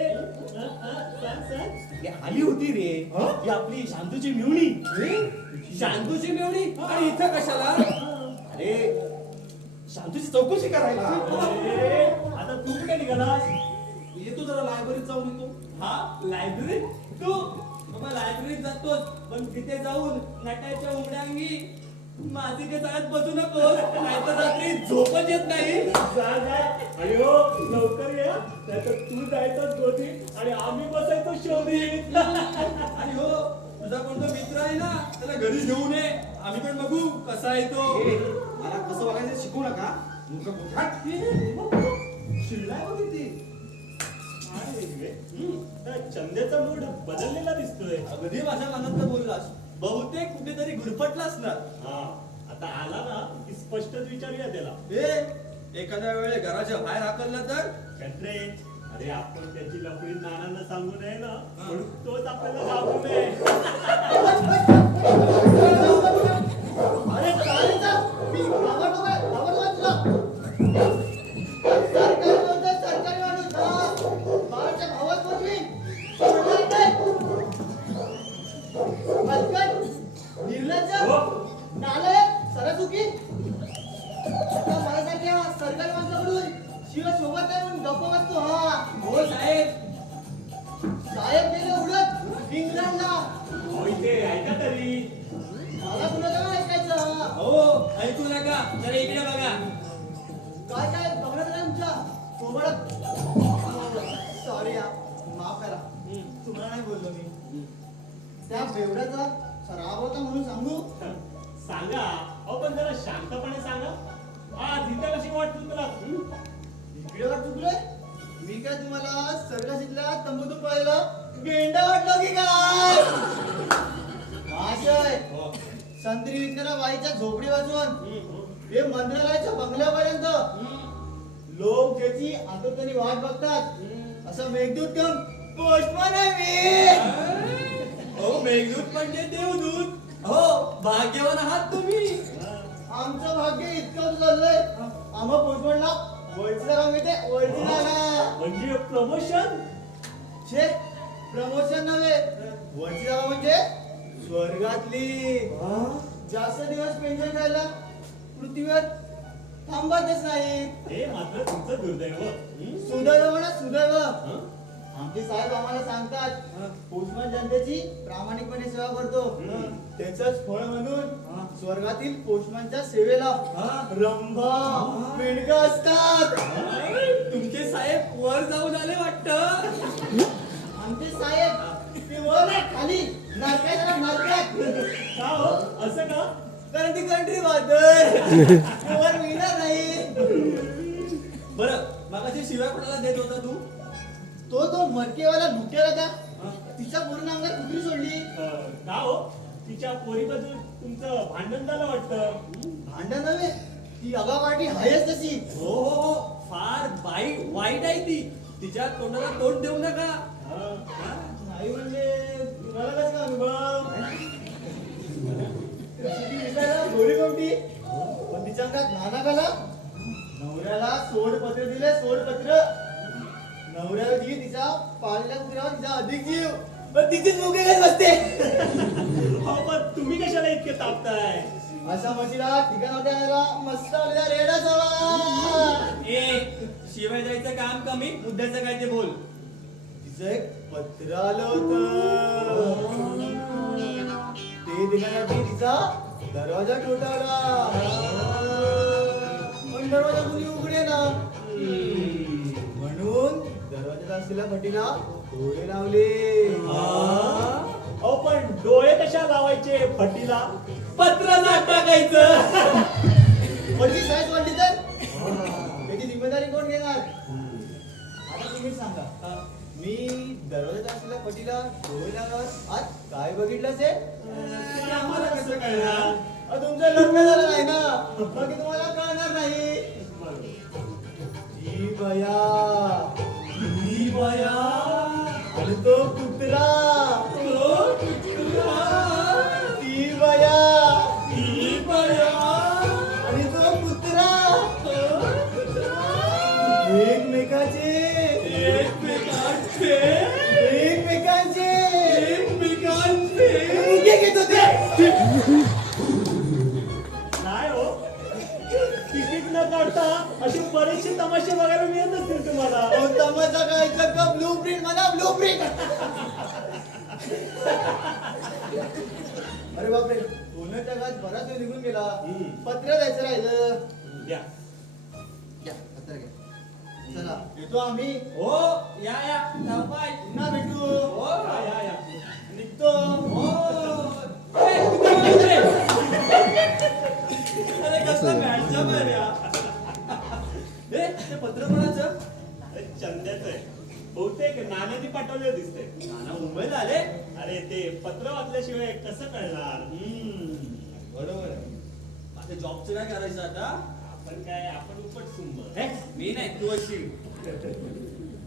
सांग सांग. ती आली होती रे, ती आपली शांतूची मिवणी. शांतूची मेवणी आणि इथं कशाला? अरे शांतूची चौकशी करायला. अरे, आता तू कुठे निघालास? येतो जरा लायब्ररीत जाऊन येतो. हा लायब्ररी तू बाबा लायब्ररीत जातोस, पण तिथे जाऊन नटायच्या उघड्यांगी मासिके चालत बसू नकोस, नाहीतर रात्री झोपच येत नाही. जा जा. आणि हो, लवकर या, नाहीतर तू जायचं गोदी आणि आम्ही बसायचो शोधीत. आणि हो तुझा कोणता मित्र आहे ना त्याला घरी घेऊन ये, आम्ही पण बघू कसा आहे तो. मला कसं वागायचं शिकवू नका. मूर्ख कोठाट. शिरलाय बघ ती. काय रे, त्या चंद्याचा मूड बदललेला दिसतोय. अगदी माझ्या मनात बोललास, बहुतेक कुठेतरी गुरफटला असणार. हा, आता आला ना की स्पष्टच विचारूया त्याला. एखाद्या वेळे घराच्या बाहेर हाकललं तर? कटरे, अरे आपण त्याची लफडी नानांना सांगू नये ना, म्हणून तोच आपल्याला घाबरू नये. अरे चालेल जा. मी घाबरतो काय? घाबरतो तुला. सरकारी माणूस, सरकारी माणूस. बाळाच्या भावात पोचवीन. समजलं काय? हलकट, निर्लज्ज, हो. नालायक, सरचुकी. आता माझ्यासारख्या सरकारी माणसाकडून शिव सोबत आहे म्हणून गप्प बसतो. हा हो साहेब. साहेब गेले उडत इंग्लंडला. हो, इथे ऐका तरी. मला कुणाचं नाही ऐकायचं. हो ऐकू नका, जरा इकडे बघा. काय काय बघण्यात नाही तुमच्या सोबत. सॉरी या, माफ करा. तुम्हाला नाही बोललो मी. त्या बेवड्याचा सराव होता म्हणून सांगू. सांगा, अहो पण जरा शांतपणे सांगा. आज इथे कशी वाटतं तुला? इकडे वाट चुकलोय. मी काय तुम्हाला सर्कसीतल्या तंबूतून पाहिलं गेंडा वाटलो की काय? महाशय, संत्री विकणाऱ्या बाईच्या झोपडी वाजवून हे मंत्रालयाच्या बंगल्यापर्यंत लोक ज्याची आतुरतेने वाट बघतात असं मेघदूत कम पोस्टमन आहे मी. हो मेघदूत म्हणजे देवदूत. हो भाग्यवान आहात तुम्ही. आमचं भाग्य इतकं चाललंय, आम्हा पोस्टमनला वळचीला काम येते. वळचीला ना म्हणजे प्रमोशन? छे, प्रमोशन नव्हे, वळचीला म्हणजे स्वर्गातली. जास्त दिवस पेन्शन खायला पृथ्वीवर थांबतच नाही. हे मात्र तुमचं दुर्दैव. सुदैव म्हणा सुदैव. आमचे साहेब आम्हाला सांगतात पोस्टमन जनतेची प्रामाणिकपणे सेवा करतो त्याच फळ म्हणून स्वर्गातील पोस्टमनच्या सेवेला रंभा मेंढका असतात. तुमचे साहेब वर जाऊन आले वाटतं. आमचे साहेब ते वर नाही, खाली नरकात नरकात. का हो असं का? कारण ती कंट्री वादळ वर मिळणार नाही. बरं मगाशी शिवाय कोणाला देत होता तू? तो मडकेवाला लुटेला का तिच्या पूर्ण अंगात कुठली सोडली. का हो तिच्या पोरीबद्दल तुमचं भांडण झालं वाटतं. भांडण नव्हे, ती अगावाटी आहेच तशी. हो हो हो फार वाईट आहे ती. तिच्या तोंडाला तोंड देऊ नका. नाही म्हणजे तुम्हाला कसं अनुभव ती दिसायला गोरी कोणती पण तिच्या अंगात नाना कला. नवऱ्याला सोडपत्र दिले सोडपत्र. नवऱ्याला जी तिचा पाळलेल्या कुत्र्यावर तिचा अधिक जीव पण तिचीच मुके घेत बसते. हो पण तुम्ही कशाला इतके तापताय? अशा म्हशीला ठिकाण होत्या मस्त आलेला रेडा जावा. ए शिवाय जायचं काम कमी मुद्द्याचं काय ते बोल. तिचं एक पत्र आलं होतं ते देण्यासाठी तिचा दरवाजा ठोठावला पण दरवाजा कुणी उघडे ना म्हणून दरवाजात असलेल्या फटीला डोळे लावले. अहो पण डोळे कशा लावायचे फटीला? पत्र टाकायचं. फटी साईज वाढली तर त्याची जिम्मेदारी कोण घेणार. आता तुम्ही सांगा मी दरवाजात असलेल्या फटीला डोळे लावल्यावर आज काय बघितलंच आहे. ते आम्हाला कसं कळणार? तुमचं लग्न झालं नाही ना बाकी तुम्हाला कळणार नाही. ही बया आणि तो कुत्रा ती बया आणि तो कुत्रा एकमेकांचे मुके घेत होते. नाही हो तिकीट न काढता असे बरेचसे तमाशे बघायला मिळत असतील तुम्हाला. अहो, तमाशा काय का ब्लू प्रिंट म्हणा ब्लू प्रिंट. अरे बापरे सोन्याच्या जगात बराच वेळ निघून गेला. पत्र द्यायचं राहिलं. द्या. घ्या पत्र घ्या. चला येतो आम्ही. हो या या बाय. पुन्हा भेटू. हो या. निघतो. हो ए, कुठे गेले? अरे कसला मॅचअप आहे रे हा. ए ते पत्र कोणाचं? चंद्याच आहे. बहुतेक नानाजी पाठवले दिसते. नाना मुंबईला आले. अरे ते पत्र वाचल्याशिवाय कसं कळणार? बरोबर आहे. आता जॉबचं काय करायचं आता? आपण उपट सुंब. हे, मी नाही तू अशी.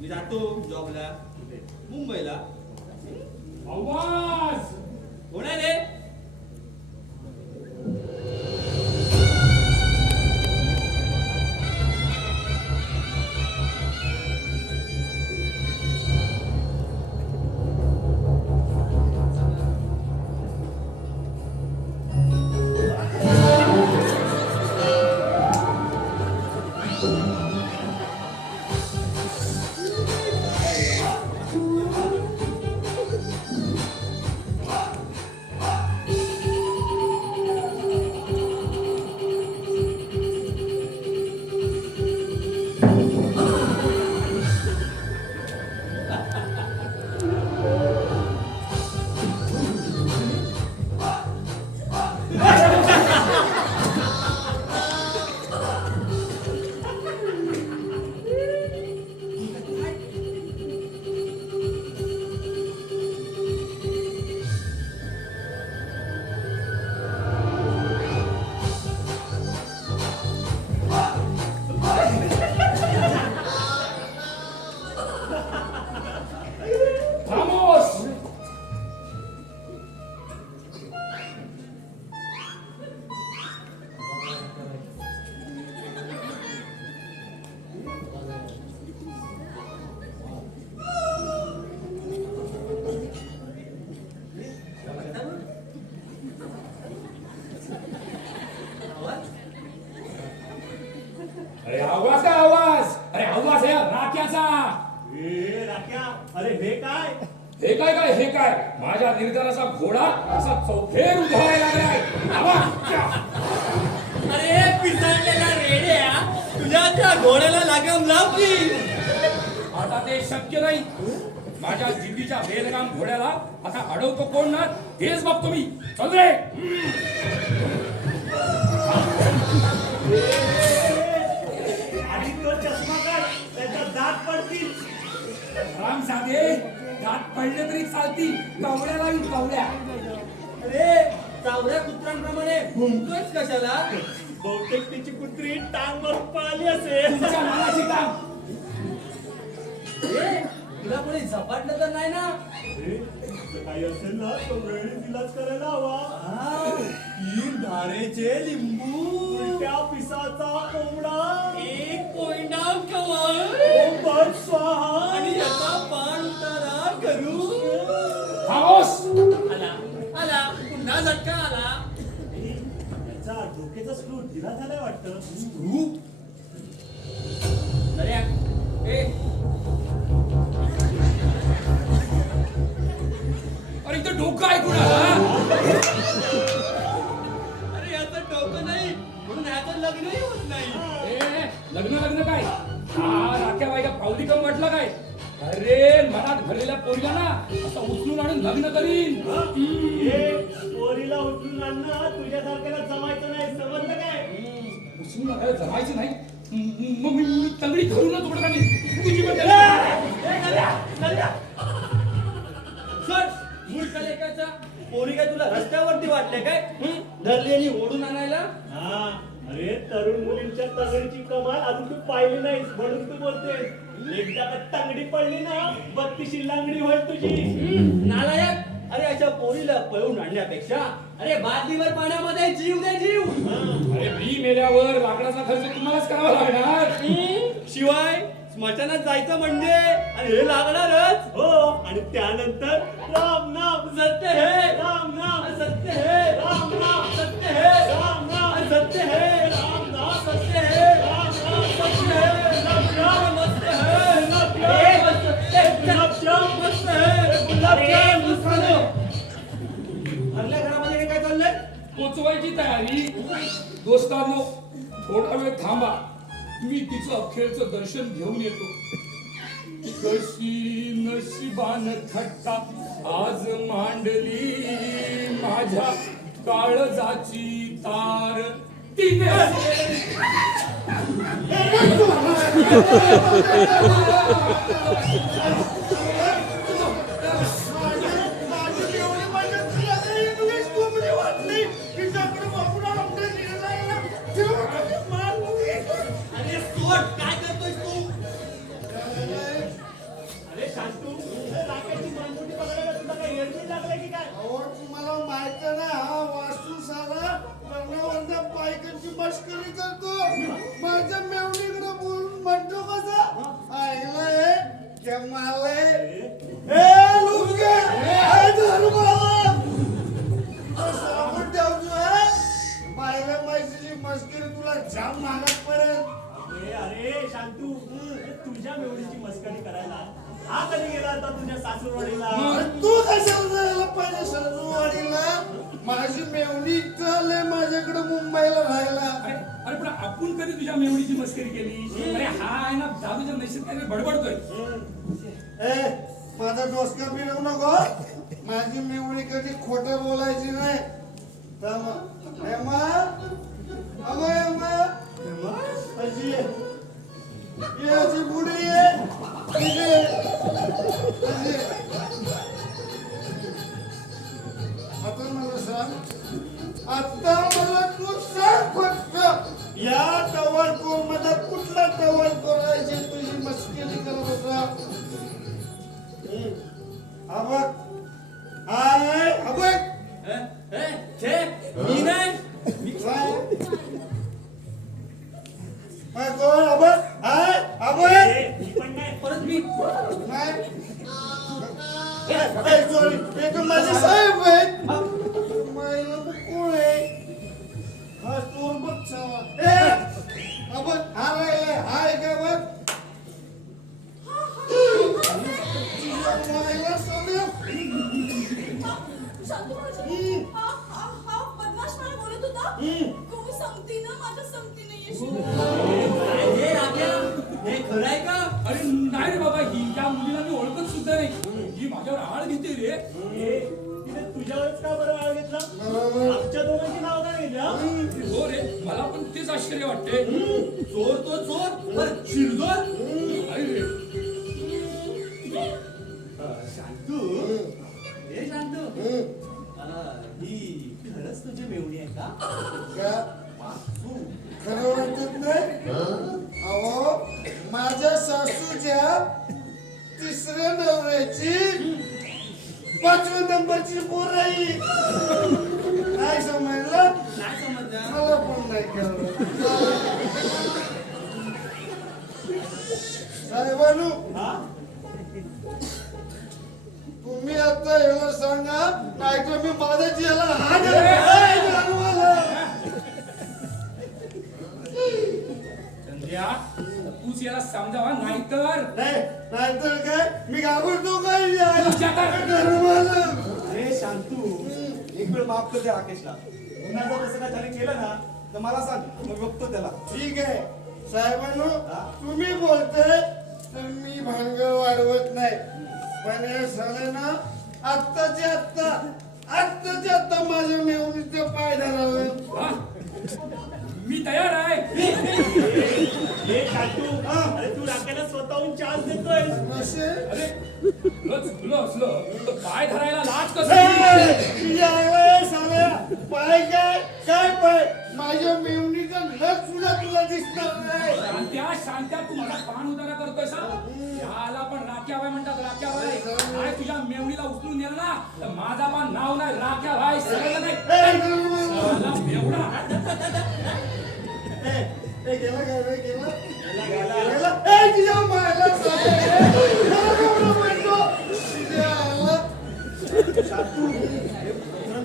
मी जातो जॉबला मुंबईला. आवाज कोण आहे रे? अरे आवाज काय आवाज. अरे आवाज आहे राख्याचा. ए राख्या अरे हे काय हे काय काय हे काय माझ्या निर्धाराचा घोडा असा चौफेर उधळायला लागलाय अरे पिसाळलेला रेड्या तुझ्या त्या घोड्याला लगाम लाव की. आता ते शक्य नाही. माझ्या जिद्दीच्या बेलगाम घोड्याला आता अडवतो कोण ना हेच बघतो मी. चल रे. आधी तो चष्मा काढ त्याच्या दात पडतील. राम साधे दात पडले तरी चालतील. कवड्याला मी कवड्या. अरे चावड्या कुत्र्यांप्रमाणे घुमतोयस कशाला. बहुतेक तिची कुत्री टांग मारून पळाली असेल. तुमच्या मनाची काम. ए, तुला कोणी झपाटलं तर नाही ना. अरे, असं काही असेल ना तो वेळी तिलाच करायला हवा. हा, 3 धारेचे लिंबू, उलट्या पिसाचा कोंबडा, 1 कोयना कवळ ओंकार स्वाहा आणि याचा पान उतारा करू. खामोश. आला आला पुन्हा झटका आला. त्याचा डोक्याचा स्क्रू ढिला झालाय वाटतं. दर्या, ए, अरे इथं डोकं आहे कुणाला. अरे याचं डोकं नाही म्हणून याचं लग्नही होत नाही. ए, लग्न लग्न काय हा राख्या बायका पावली कम म्हटलं काय. अरे मनात भरलेल्या पोरीला ना असं उचलून आणून लग्न करीन. हे पोरीला उचलून आणणं तुझ्यासारख्याला जमायचं नाही. समजलं काय. उचलून आणायला जमायची नाही. मग मी तंगडी घालूनच उघडत आणि तुझी पण सर मूर्ख लेकाचा पोरी काय तुला रस्त्यावरती वाटले काय धरली आणि ओढून आणायला. हा अरे तरुण मुलींच्या तंगडीची कमाल अजून तू पाहिली नाहीस म्हणून तू बोलते. एकदा का तंगडी पडली ना 32शी लांगडी होईल तुझी. नालायक. अरे अशा पोरीला पळून आणण्यापेक्षा अरे बादलीवर पाण्यामध्ये जीव दे जीव. अरे मी मेल्यावर लाकडाचा खर्च तुम्हालाच करावा लागणार. शिवाय स्मशानात जायचं म्हणजे आणि हे लागणारच. हो आणि त्यानंतर राम नाम सत्य हे राम नाम सत्य हे राम नाम सत्य हे राम नाम सत्य हे राम नाम सत्य हे राम नाम सत्य हे गुलाबजाम मस्त हे गुलाबजाम मस्त हे गुलाबजाम आपल्या घरामध्ये हे काय चाललंय. पोचवायची तयारी. दोस्तांनो थोडा वेळ थांबा. मी तिचं अखेरचं दर्शन घेऊन येतो. कशी नशिबान थट्टा आज मांडली माझ्या काळजाची तार तिने. अरे सोड काय करतोय तू. अरे शांतू राख्याची मानगुटी बघायला तुला काय हेडबिड लागलाय की काय. अहो तुम्हाला माहित आहे ना हा वास्तू सारा कर्णावरच्या बायकांची मस्करी करतो. माझ्या मेवणीकडे बोलून म्हणतो कसा ऐकलंय केमालय ए लुंगे ए धर्माला साबण ठेवतो है पाहिलं माहितीची मस्करी तुला जाम महागात पडेल. अरे शांतू तुझ्या मेवणीची मस्करी करायला हा कधी गेला होता तुझ्या सासूरवाडीला. अरे तू कशाला जायला पाहिजे सरजूवाडीला. माझी मेवणी चालले माझ्याकडे मुंबईला राहायला. अरे पण आपण कधी तुझ्या मेवणीची मस्करी केली. अरे हा आहे ना दादूच्या नैशित काही बडबडतोय. ए माझा डोसका फिरवू नको. माझी मेवणी कधी खोटं बोलायची नाही. हेमा अगो हेमा अशी ये अशी पुढे ये इथे अशी. आता मला सांग. आता मला तू सांग फक्त या टवाळखोर मध्ये कुठला टवाळखोर आहे जे तुझी मस्करी करत होता. हा बघ हा नाही हा बघ छे मी नाही. काय कोण हा बघ हा बघ मी पण नाही. परत मी नाही सॉरी ते तर माझे साहेब आहेत. महिला मग कोण आहे हा चोर बघ सावा. हा बघ हा राहिलाय हा आहे का बघ. तुला कोण सांगते ना माझ्या संगतीने येशील काय रे राख्या हे खरं आहे का अरे नाही रे बाबा, ही या मुलीला मी ओळखत सुद्धा नाही. ही माझ्यावर आळ घेते रे. ए, तिने तुझ्यावरच का बरं आळ घेतला आमच्या दोघांची नाव काय घेतलं हो रे, मला पण तेच आश्चर्य वाटते. चोर तो चोर पर चिरजोर अरे रे, शांतू हे शांतू ही खरंच तुझी मेवणी आहे का का खरं वाटत नाही अहो माझ्या सासूच्या तिसऱ्या नवऱ्याची 5व्या नंबरची पोर आहे. काय समजलं नाही समजलं मला पण नाही कळलं. साहेबानू तुम्ही आता याला सांगा नाही तर मी माझ्याच याला हात घालवायला. संध्या, तूच याला समजावा, नाहीतर नाही नाहीतर काय मी घाबरतो काय यायला? तुझ्या तर- घरवाला. अरे शांतू एक वेळ माफ कर दे राकेशला. पुन्हा जर तसं काय त्याने केलं ना तर मला सांग, मग बघतो त्याला. ठीक आहे साहेबांनो तुम्ही बोलताय तर मी भांग वाढवत नाही पण हे झालं ना आत्ताच्या आत्ता माझ्या मेवणीचं पाय धरावं. हा? मी तयार आहे. हे शांतू अरे तू राख्याला स्वतःहून चान्स देतोय असे अरे तुला चुकलं असलं तर पाय धरायला लाज कसं? साल्या पाय काय पाय माझ्या मेवणीचा लग सुद्धा तुला दिसणार नाही. शांत्या तू मला पान उतारा करतोय सा? याला पण राख्याबाई म्हणतात, राख्याबाई. काय तुझ्या मेवणीला उचलून नेलं ना तर माझा पण नाव नाही राख्याबाई, समजलं नाही? मला मेवणा. गेला काय रे गेला गेला ए तुझ्या मायला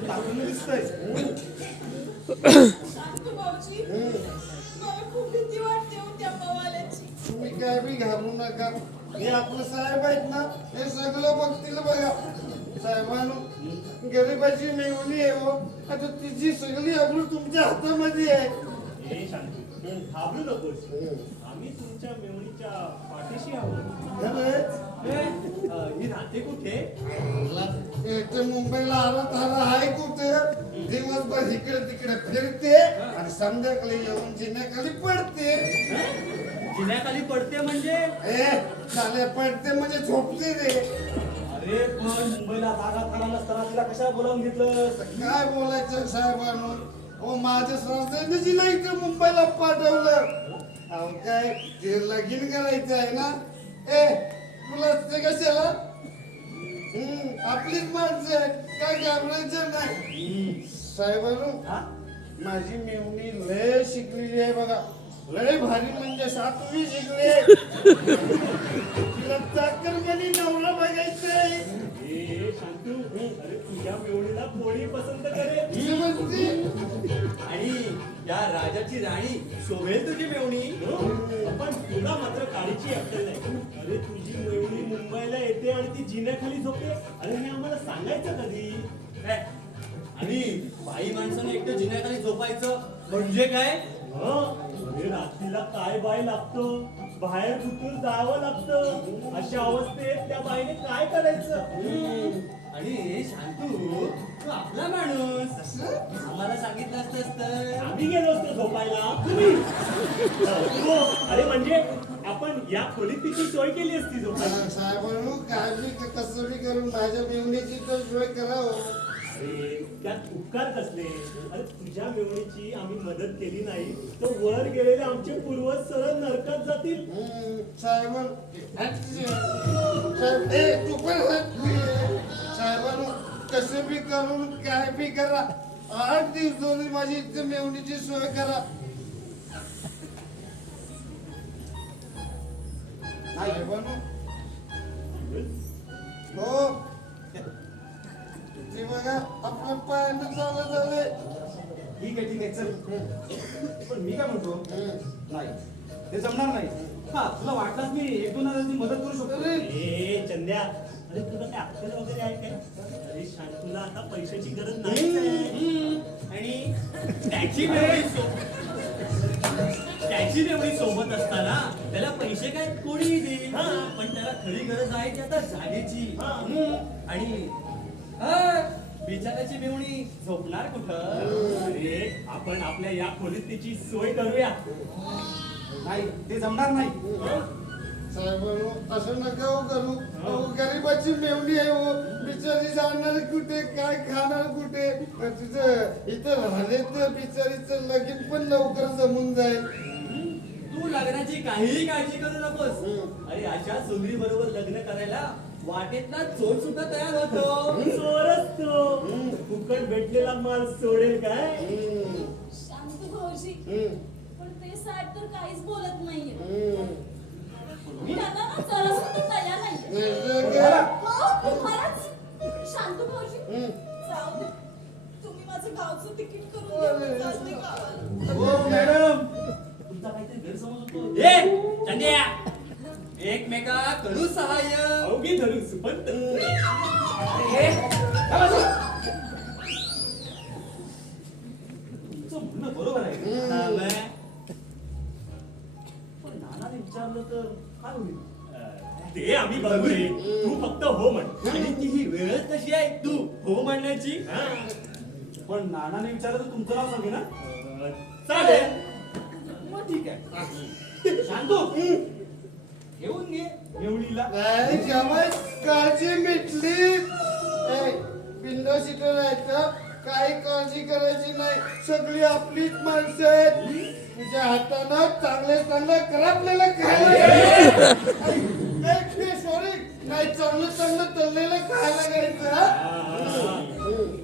टाकून दिसतंय. शांतू भाऊजी मला खूप भीती वाटते हो त्या पवाल्याची. तुम्ही काय बी घाबरू नका हे आपलं साहेब आहेत ना हे सगळं बघतील बघा. साहेबांनो गरीबाची मेवणी आहे हो आता तिची सगळी अब्रू तुमच्या हातामध्ये आहे. हे शांतू घाबरू नकोस आम्ही तुमच्या मेवणीच्या पाठीशी आहोत खरंच? ही राहते कुठे इथे मुंबईला आला आहे कुठे दिवसभर इकडे तिकडे फिरते आणि संध्याकाळी येऊन जिन्याखाली पडते. जिन्याखाली पडते म्हणजे ए चाले पडते म्हणजे झोपते रे. अरे पण मुंबईला जागा थारा नसताना तिला कशा बोलावून घेतलं काय बोलायचं साहेबांनो हो माझ्या संस्थेने जिला इथे मुंबईला पाठवलं. अहो काय ते लगीन करायचं आहे ना ए तुला ते कशाला आपलीच माणसं आहे काय घाबरायचं नाही. साहेबांनो माझी मेवणी लय शिकलेली आहे बघा लय भारी म्हणजे 7वी शिकली आहे. तिला चाकरमानी नवरा बघायचा आहे. हे शांतू अरे तुझ्या मेवणीला कोणी पसंत करेल ही म्हणते आणि या राजाची राणी शोभेल तुझी मेवणी पण तुला मात्र काळीची अक्कल नाही. अरे तुझी मेवणी मुंबईला येते आणि ती जिन्याखाली झोपते अरे हे आम्हाला सांगायचं कधी काय? आणि बाई माणसानं एकटं जिन्याखाली झोपायचं म्हणजे काय अरे रात्रीला काय बाय लागतो बाहेर कुठून जावं लागतं अशा अवस्थेत त्या बाईने काय करायचं आणि शांतू तू आपला माणूस आम्हाला सांगितलं असतंस तर आम्ही गेलो असतो झोपायला तुम्ही हो, अरे म्हणजे आपण या खोलीत तिची सोय केली असती झोपायला साहेबांनो काय बी कसं बी करून माझ्या मेवणीची तर सोय करावं. अरे त्यात उपकार कसले अरे तुझ्या मेवणीची आम्ही मदत केली नाही तर वर गेलेले आमचे पूर्वज सरळ नरकात जातील साहेबांनो तू पण साहेबांनो कसं बी करून काय बी करा 8 दिवसांनी माझी इथे मेवणीची सोय करा. साहेबांनो हो ते बघा आपल्या पायानं चालत झाले. ठीक आहे चल. पण मी काय म्हणतो नाही ते जमणार नाही. हा तुला वाटलाच मी 1-2 हजाराची मदत करू शकतो रे. ए चंद्या अरे तुला काय अक्कल वगैरे आहे काय? अरे शांतूला आता पैशाची गरज नाही. आणि त्याची मेवणी सोबत असताना त्याला पैसे काय कोणी देईल, पण त्याला खरी गरज आहे ती आता जागेची. आणि बिचाराची मेवणी झोपणार कुठं? अरे आपण आपल्या या खोलीत तिची सोय करूया. नाही ते जमणार नाही. साहेबांनो असं नका हो करू. अहो, गरीबाची मेवणी आहे हो. बिचारी जाणार कुठे, काय खाणार कुठे? तिचं इथं राहिले तर बिचारीचं लगीन पण लवकर जमून जाईल. तू लग्नाची काहीही काळजी करू नकोस. अरे अशा सुंदरी बरोबर लग्न करायला वाटेतला चोर सुद्धा तयार होतो. चोरच तो. फुकट भेटलेला माल सोडेल काय? शांतू भाऊजी पण ते साहेब तर काहीच बोलत नाहीये. त्यांना ना जरा सुद्धा दया नाहीये. हो, तुम्हालाच. शांतू भाऊजी जाऊ दे. तुम्ही माझं गावचं तिकीट करून द्या. जाऊ दे गावाला. हो मॅडम, तुमचा काहीतरी गैरसमज होतो. ए चंद्या, एकमेकाकडून सहाय्य. अवघी धरून सुपंत. तुमचं म्हणणं बरोबर आहे. पण नानाने विचारलं तर काय होईल? ते आम्ही बघूया. तू फक्त हो म्हण. आणि ती ही वेळच तशी आहे तू हो म्हणण्याची. पण नानाने विचारलं तर तुमचं नाव सांगे ना? चालेल. मग ठीक आहे. शांतू घेऊन घे मेवणीला. नाही जमाय काळजी मिटली. विंडो सीटर आहे तर काही काळजी करायची नाही. सगळी आपलीच माणसं आहेत. तुझ्या हातानं चांगले चांगलं करापलेलं खायला. सॉरी नाही, चांगलं चांगलं तळलेलं खायला घ्यायचं.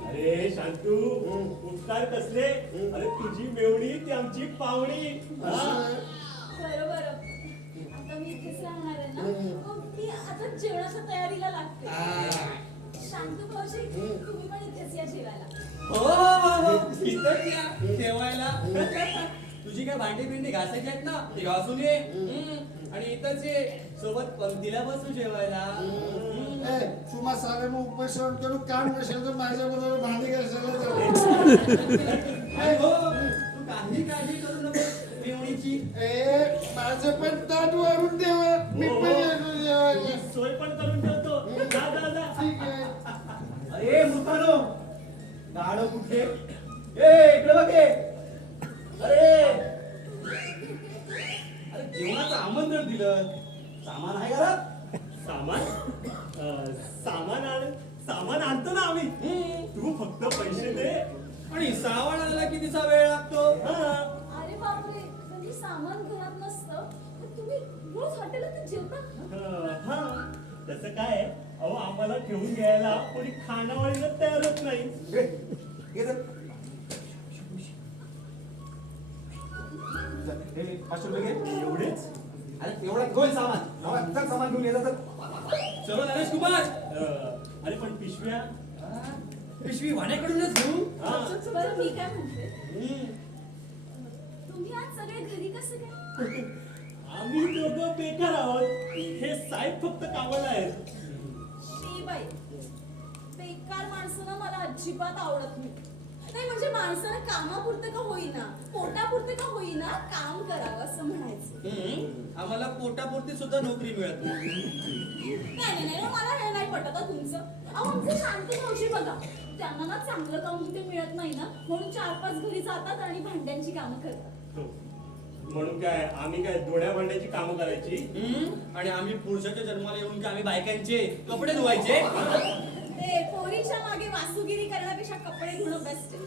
अरे शांतू उपकार कसले. अरे तुझी मेवणी ती आमची पाहुणी. बरोबर. आता मी इथेच राहणार आहे ना. मग मी आता जेवणाच्या तयारीला लागते. शांतू भाऊजी तुम्ही पण इथेच या जेवायला. हो इथंच या ठेवायला. तुझी काय भांडी बिंडी घासायची आहेत ना ते घासून ये. आणि इथंच ये सोबत पंक्तीला बसू जेवायला. तुम्हा साऱ्यांना उपसरण करून काम नसेल तर माझ्या बरोबर भांडी घासायला जाऊ. आणि हो तू काही काळजी करू नको मेवणीची. माझं पण ताट वाढून देवा. मी पण येतो जेवायला. सोय पण करून ठेवतो. जा जा जा. ठीक आहे. अरे मुतानो, गाडो कुठे? इकडे बघे. अरे जेवणाचं आमंत्रण दिलं. सामान आहे घरात? सामान सामान आणतो ना आम्ही. तू फक्त पैसे दे. आणि सावणाला कितीचा वेळ लागतो? अरे बापरे, म्हणजे सामान घरात नसतं पण तुम्ही रोज हॉटेलात जेवता? तसं काय अहो आम्हाला ठेवून घ्यायला कोणी खानावळीला तयार होत नाही. घे जर. 500 रुपये घे. एवढेच. अरे एवढा घेऊन सामान. चल सामान घेऊन ये. चलो नरेश कुमार. अरे पण पिशव्या. पिशवी वाण्याकडूनच घेऊ. बरं मी काय म्हणते, तुम्ही आज सगळे घरी कसं काय? आम्ही दोघं बेकार आहोत. हे साहेब फक्त कामाला आहेत. शी बाई, बेकार माणसं ना मला अजिबात आवडत नाही. नाही म्हणजे माणसानं कामापुरतं का होईना, पोटापुरतं का होईना काम करावं असं म्हणायचं. आम्हाला पोटापुरती सुद्धा नोकरी मिळत नाही. नाही नाही मला हे नाही पटत हं तुमचं. अहो आमचं शांती भाऊजी बघा, त्यांना ना चांगलं काम तिथे मिळत नाही ना म्हणून 4-5 घरी जातात आणि भांड्यांची कामं करतात. म्हणून काय आम्ही काय धुण्या भांड्याची कामं करायची. आणि आम्ही पुरुषाच्या जन्माला येऊन की आम्ही बायकांचे कपडे धुवायचे. ते पोरीच्या मागे वासुगिरी करण्यापेक्षा कपडे धुणं बेस्ट आहे.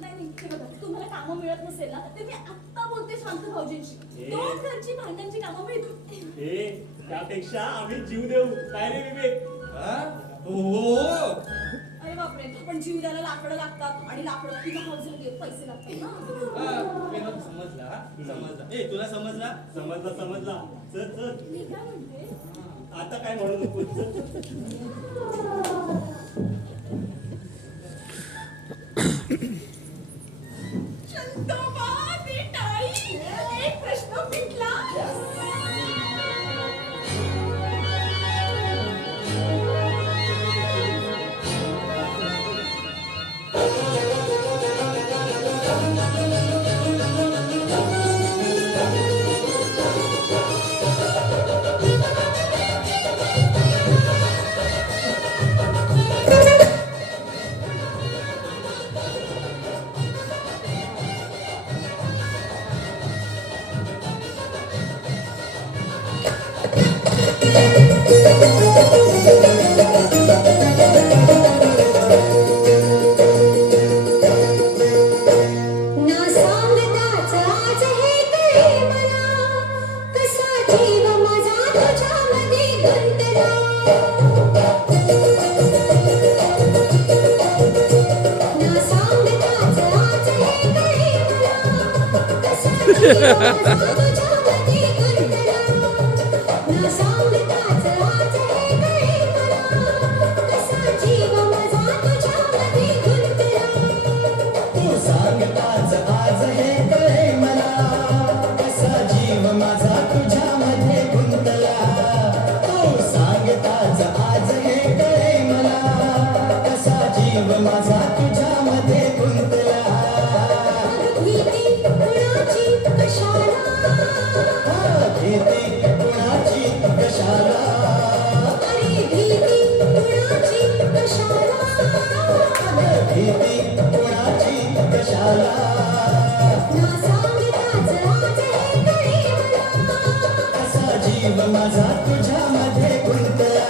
नाही नाही हे बघा, तुम्हाला कामं मिळत नसेल ना ते मी आत्ता बोलते शांत भाऊजींशी. 2 घरची भांड्यांची कामं मिळतील. हे त्यापेक्षा आम्ही जीव देऊ. काय रे विवेक? हो अरे बापरे, पण जीव द्यायला लाकडं लागतात आणि लाकडं किती हजर पैसे लागतात ना. विनोद समजला. ए तुला समजला? समजला. चल चल. मी काय म्हणते, आता काय म्हणू नको. चंदोबा ती टाळी, एक प्रश्न मिटला. सांगताच आज हे कळे मला कसा जीव माझा तुझ्यामध्ये गुंतला तू सांगताच आज हे कळे मला कसा जीव माझा तुझ्यामध्ये गुंतला भीती कुणाची कशाला अरे भीती कुणाची कशाला कशाला ना सांगताच आज हे कळे मला कसा जीव माझा तुझ्यामध्ये गुंतला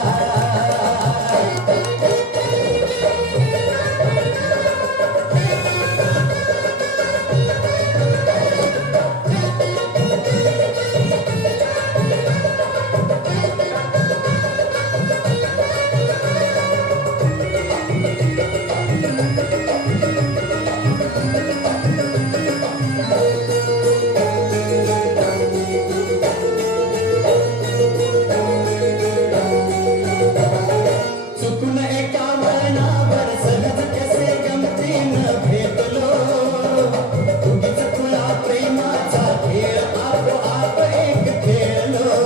चुकून एका वळणावर सहज कसे गमतीनं भेटलो उगीच तुला प्रेमाचा खेळ आपोआप एक खेळलो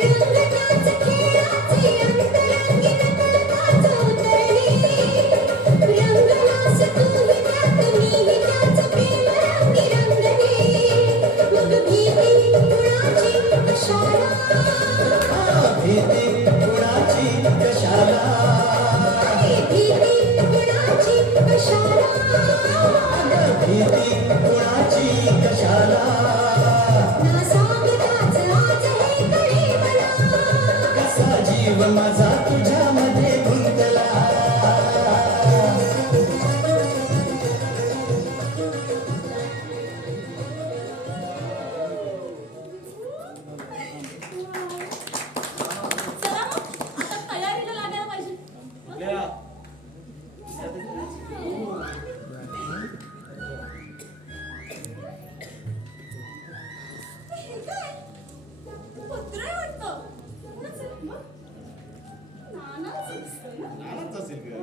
रंगताच खेळाची अंतरंगी नकळताच उतरली रंगलास तूही त्यात मीही त्याच प्रेम रंगी रंगली मग भीती कुणाची कशाला भीती कुणाची कशाला भीती कुणाची कशाला भीती कुणाची कशाला ना सांगताच आज हे कळे मला कसा जीव माझा तुझ्यामध्ये गुंतला चला मग आता तयारीला लागायला पाहिजे हे काय पत्र आहे वाटतं कोणाचं आहे? मग? नानाचं दिसतंय ना? नानाच असेल का?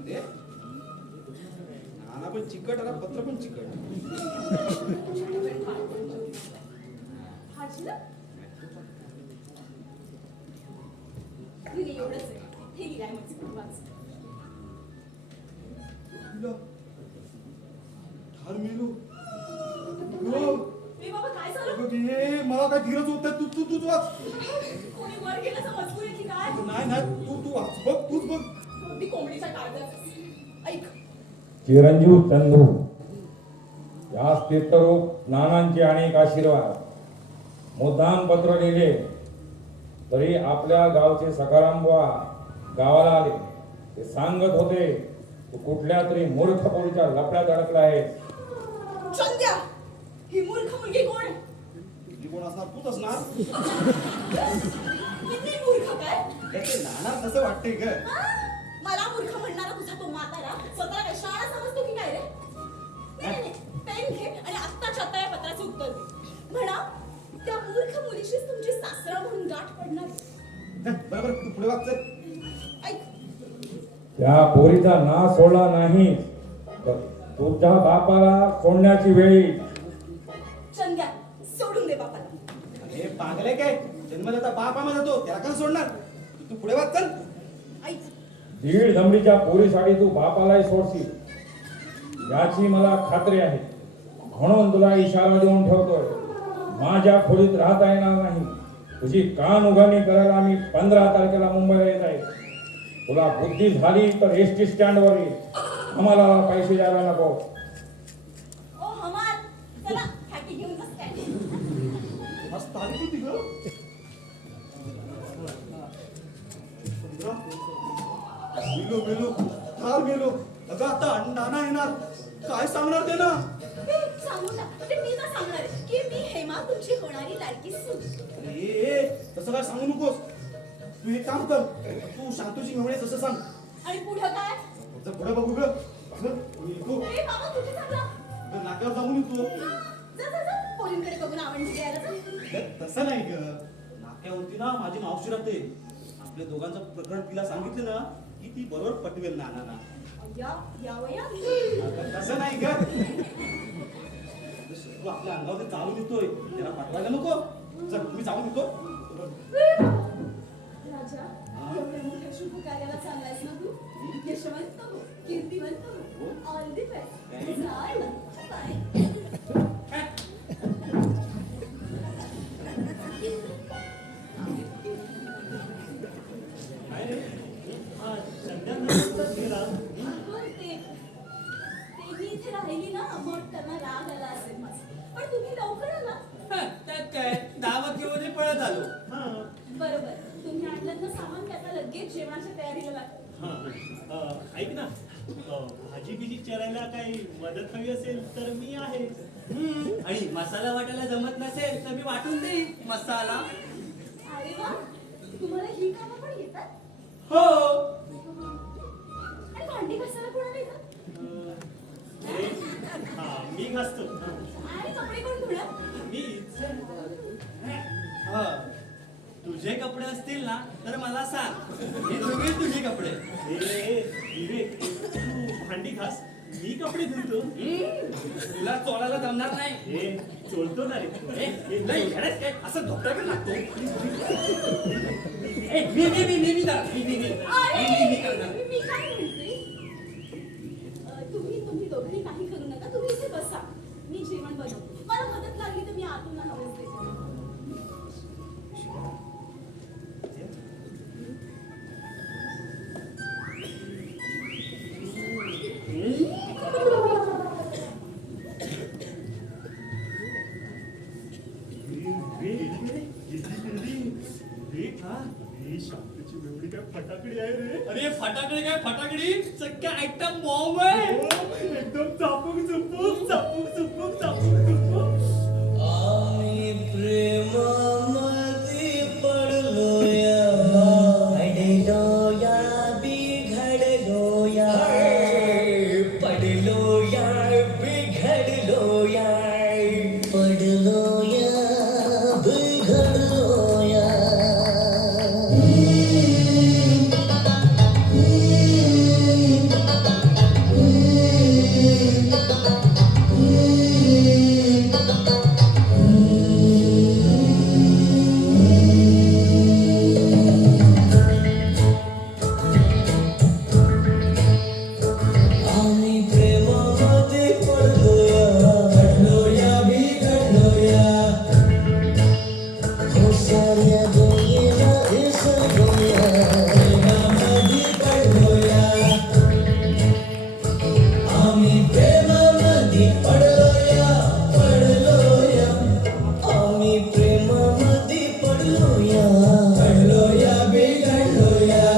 अरे, नाना पण चिकट आणि पत्र पण चिकट हाजीला? नाही, एवढंच आहे. हे लिहाय मग वाच. ठार मेलो ए बाबा, काय झालं? हे मला काय धीरच होत नाही. तू वाच. कोणी वर गेल्याचं मजकूर आहे की काय? नाही तू वाच बघ तूच बघ. अगदी कोंबडीच्या काळजात. ऐक, चिरंजीव चंदू या तीर्थरूप नानांचे अनेक आशीर्वाद मुद्दाम पत्र लिहिले तरी आपल्या गावचे सखाराम बुवा गावाला आले ते सांगत होते तू कुठल्या तरी मूर्ख पोरीच्या लपड्यात अडकला आहे चंद्या, ही मूर्ख मुलगी कोण? जी कोण असणार तूच असणार. किती मूर्ख काय? त्याचे नाना तसं वाटतंय ग. हा? मला मूर्ख म्हणणारा तुझा तो म्हातारा स्वतःला काय शाळा समजतो की काय रे? नाही, पेन घे आणि आत्ताच्या आत्ता या पत्राचे उत्तर दे. म्हणा त्या मूर्ख मुलीशीच तुमची सासरा म्हणून गाठ पडणार. बरोबर तू पुढे वाच चल. ऐक, त्या पोरीचा नाश सोडला नाही तर तुझ्या बापाला सोडण्याची वेळ येईल. चंद्या, सोडून दे बापाला. अरे पागले काय जन्मदाता बाप आम्हाला जातो त्याला कसं सोडणार. तू पुढे वाच चल. ऐक, दीड दमडीच्या पोरीसाठी तू बापालाही सोडशील याची मला खात्री आहे म्हणून तुला इशारा देऊन ठेवतोय माझ्या खोलीत राहता येणार नाही. तुझी कान उघडणी करायला मी 15 तारखेला मुंबईला येत आहे. तुला बुद्धी झाली तर एसटी स्टँडवर ये. आम्हाला पैसे द्यायला नको. ओ हमाल, चला हॅपी घेऊन जा स्टँड. मस्त आली तू तिघ. मेलो ठार मेलो. अगं आता नाना येणार काय सांगणार ते ना. सांगू ना, ते मी तर सांगणार आहे की मी हेमा तुमची होणारी लाडकी सून. अरे तसं काय सांगू नकोस. तू एक काम कर, तू शांतूची मेवणे जसं सांग आणि पुढं काय फक्त पुढे बघू ग. चल, मी येतो. ए बाबा कुठे चालला तर नाक्यावर जाऊन येतो. जा जा जा पोरींकडे बघून आवडली घ्यायला जा तसं नाही ग, नाक्यावरती ना माझी मावशी राहते. आपल्या दोघांचं प्रकरण तिला सांगितलं ना की ती बरोबर पटवेल नानांना. या वया तसं नाही ग, तू आपल्या अंगावर चालून येतोय, त्याला पाठवायला नको. चल मी जाऊन येतो. राजा एवढ्या मोठ्या शुभ कार्याला चाललायस ना तू यशवंत हो कीर्तिवंत हो ऑल दी बेस्ट बाय काय रे हा संध्या नंतरच गेला. ते मी इथे राहिली ना मग त्यांना राग आला असेल माझा पण तुम्ही लवकर आला त्यात काय 10 वाक्यामध्ये पळत आलो. हा बरोबर तुम्ही आणलं ना सामान की आता लगेच जेवणाच्या तयारीला लागतो हा ऐक ना भाजी बिजी चिरायला काही मदत हवी असेल तर मी आहे. आणि मसाला वाटायला जमत नसेल तर मी वाटून देईन मसाला. अरे वा तुम्हाला ही कामं पण येतात हो. आणि भांडी घासायला कोणाला येतात हा मी घासतो. आणि कपडे कोण धुणार मीच. हा. तुझे कपडे असतील ना तर मला सांग, मी धुवीन तुझे कपडे. ए विवेक तू भांडी घास मी कपडे धुतो. तुला चोळायला जमणार नाही. ए चोळतो ना रे. नाही येण्यास काय असं धोक्याकडे लागतो. मी करणार. मी काय म्हणते तुम्ही दोघांनी काही करू नका तुम्ही इथे बसा मी जेवण बनवते मला मदत लागली तर मी आतून हवंच देते शांतीची मेवणी काय फटाकडी आहे रे. अरे फटाकडे काय फटाकडी सगळ्या आयटम बॉम्ब आहे. एकदम चापूक चुपूक चापूक चुपूक चापूक चुपूक. आम्ही प्रेमामध्ये पडलो या पडलो या बिघडलो या पडलो या बिघडलो या पडलो या बिघडलो या आम्ही प्रेमामध्ये पडलो या बिघडलो या साऱ्या दुनियेला विसरलो या प्रेमामध्ये पडलो या आम्ही प्रेमामध्ये पडलो या आम्ही प्रेमामध्ये पडलो या बिघडलो या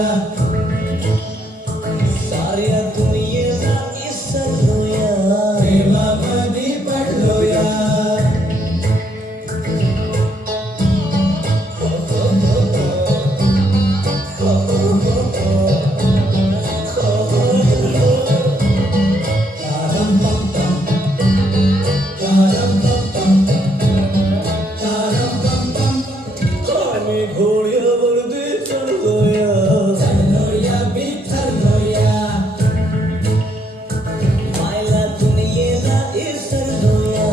साऱ्या दुनियेला विसरलो या प्रेमामध्ये पडलो या आम्ही घोड्यावरती चढलो या बिथरलो या मायला दुनियेला विसरलो या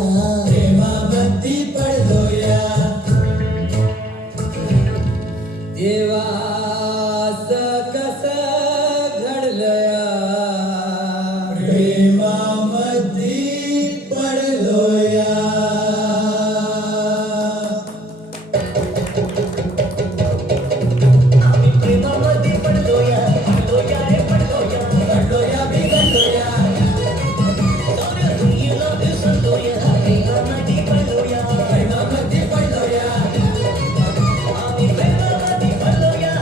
प्रेमामध्ये पडलो या देवाचं कसं घडलं या प्रेमामध्ये पडलो या आम्ही प्रेमामध्ये पडलो या रे पडलो या बिघडलो या साऱ्या दुनियेला विसरलो या प्रेमामध्ये पडलो या आम्ही प्रेमामध्ये पडलो या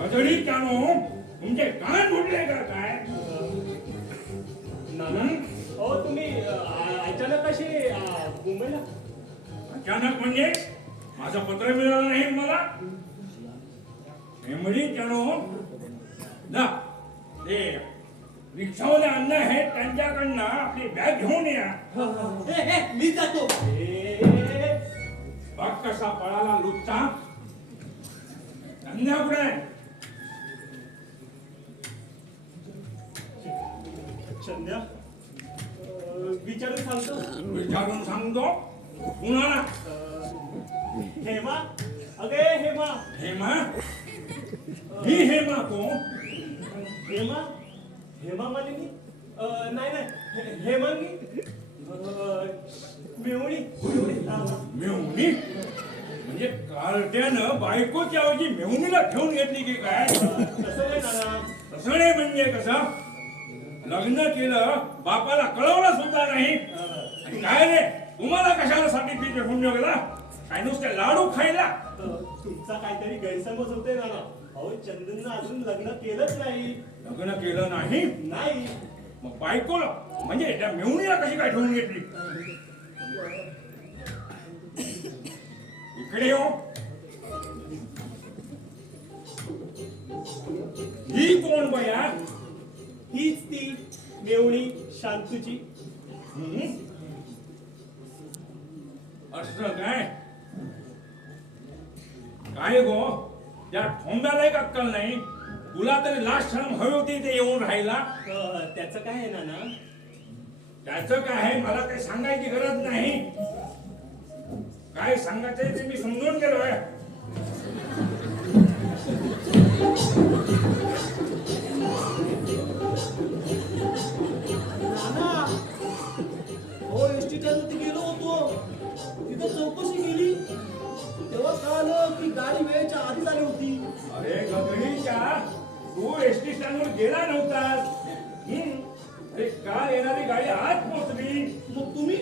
गजडी कानो तुमचे कान फुटले का काय? नाना हो तुम्ही अचानक कसे मुंबईला अचानक म्हणजे माझं पत्र मिळालं नाही मला. मेमरी त्यानो जा ते रिक्षावाले अण्णा आहेत त्यांच्याकडनं आपली बॅग घेऊन या. मी जातो. बघ कसा पळाला लुच्चा. धंद्या कुठे आहे? संध्या विचारून सांगतो. विचारून सांगतो कुणाला? हेमा अगे हेमा हेमा ही हेमा कोण? हेमा हेमा मालिनी नाही नाही हेमांगी मेवणी मेहुणी म्हणजे कार्ट्यानं बायकोच्या ऐवजी मेहुणीला ठेवून घेतली की काय? तसं नाही नाना. तसं नाही म्हणजे कसं? लग्न केलं बापाला कळवलं सुद्धा नाही. आणि काय रे तुम्हाला कशाला सर्टिफिकेट होऊन गेला? काय नुसते लाडू खायला? तुमचा काहीतरी गैरसमज होते नाना. अहो चंदननं अजून लग्न केलंच नाही. लग्न केलं नाही नाही मग बायकोला म्हणजे त्या मेहुणीला कशी काय ठेवून घेतली? इकडे येऊ. ही कोण बया? हीच ती मेवणी शांतूची. असं काय? काय गो त्या ठोंब्याला एक अक्कल नाही. तुला तरी लास्ट क्षण हवी होती ते येऊन राहिला. त्याचं काय आहे नाना? त्याचं काय आहे मला काही सांगायची गरज नाही. काय सांगायचंय ते मी समजून गेलोय. नाना हो एसटी स्टँडवरती गेलो होतो. तिथं चौकशी केली तेव्हा कळालं की गाडी वेळेच्या आधीच आली होती. अरे गगडीच्या तू एसटी स्टँड वर गेला नव्हतास. अरे काल येणारी गाडी आज पोहोचली. मग तुम्ही?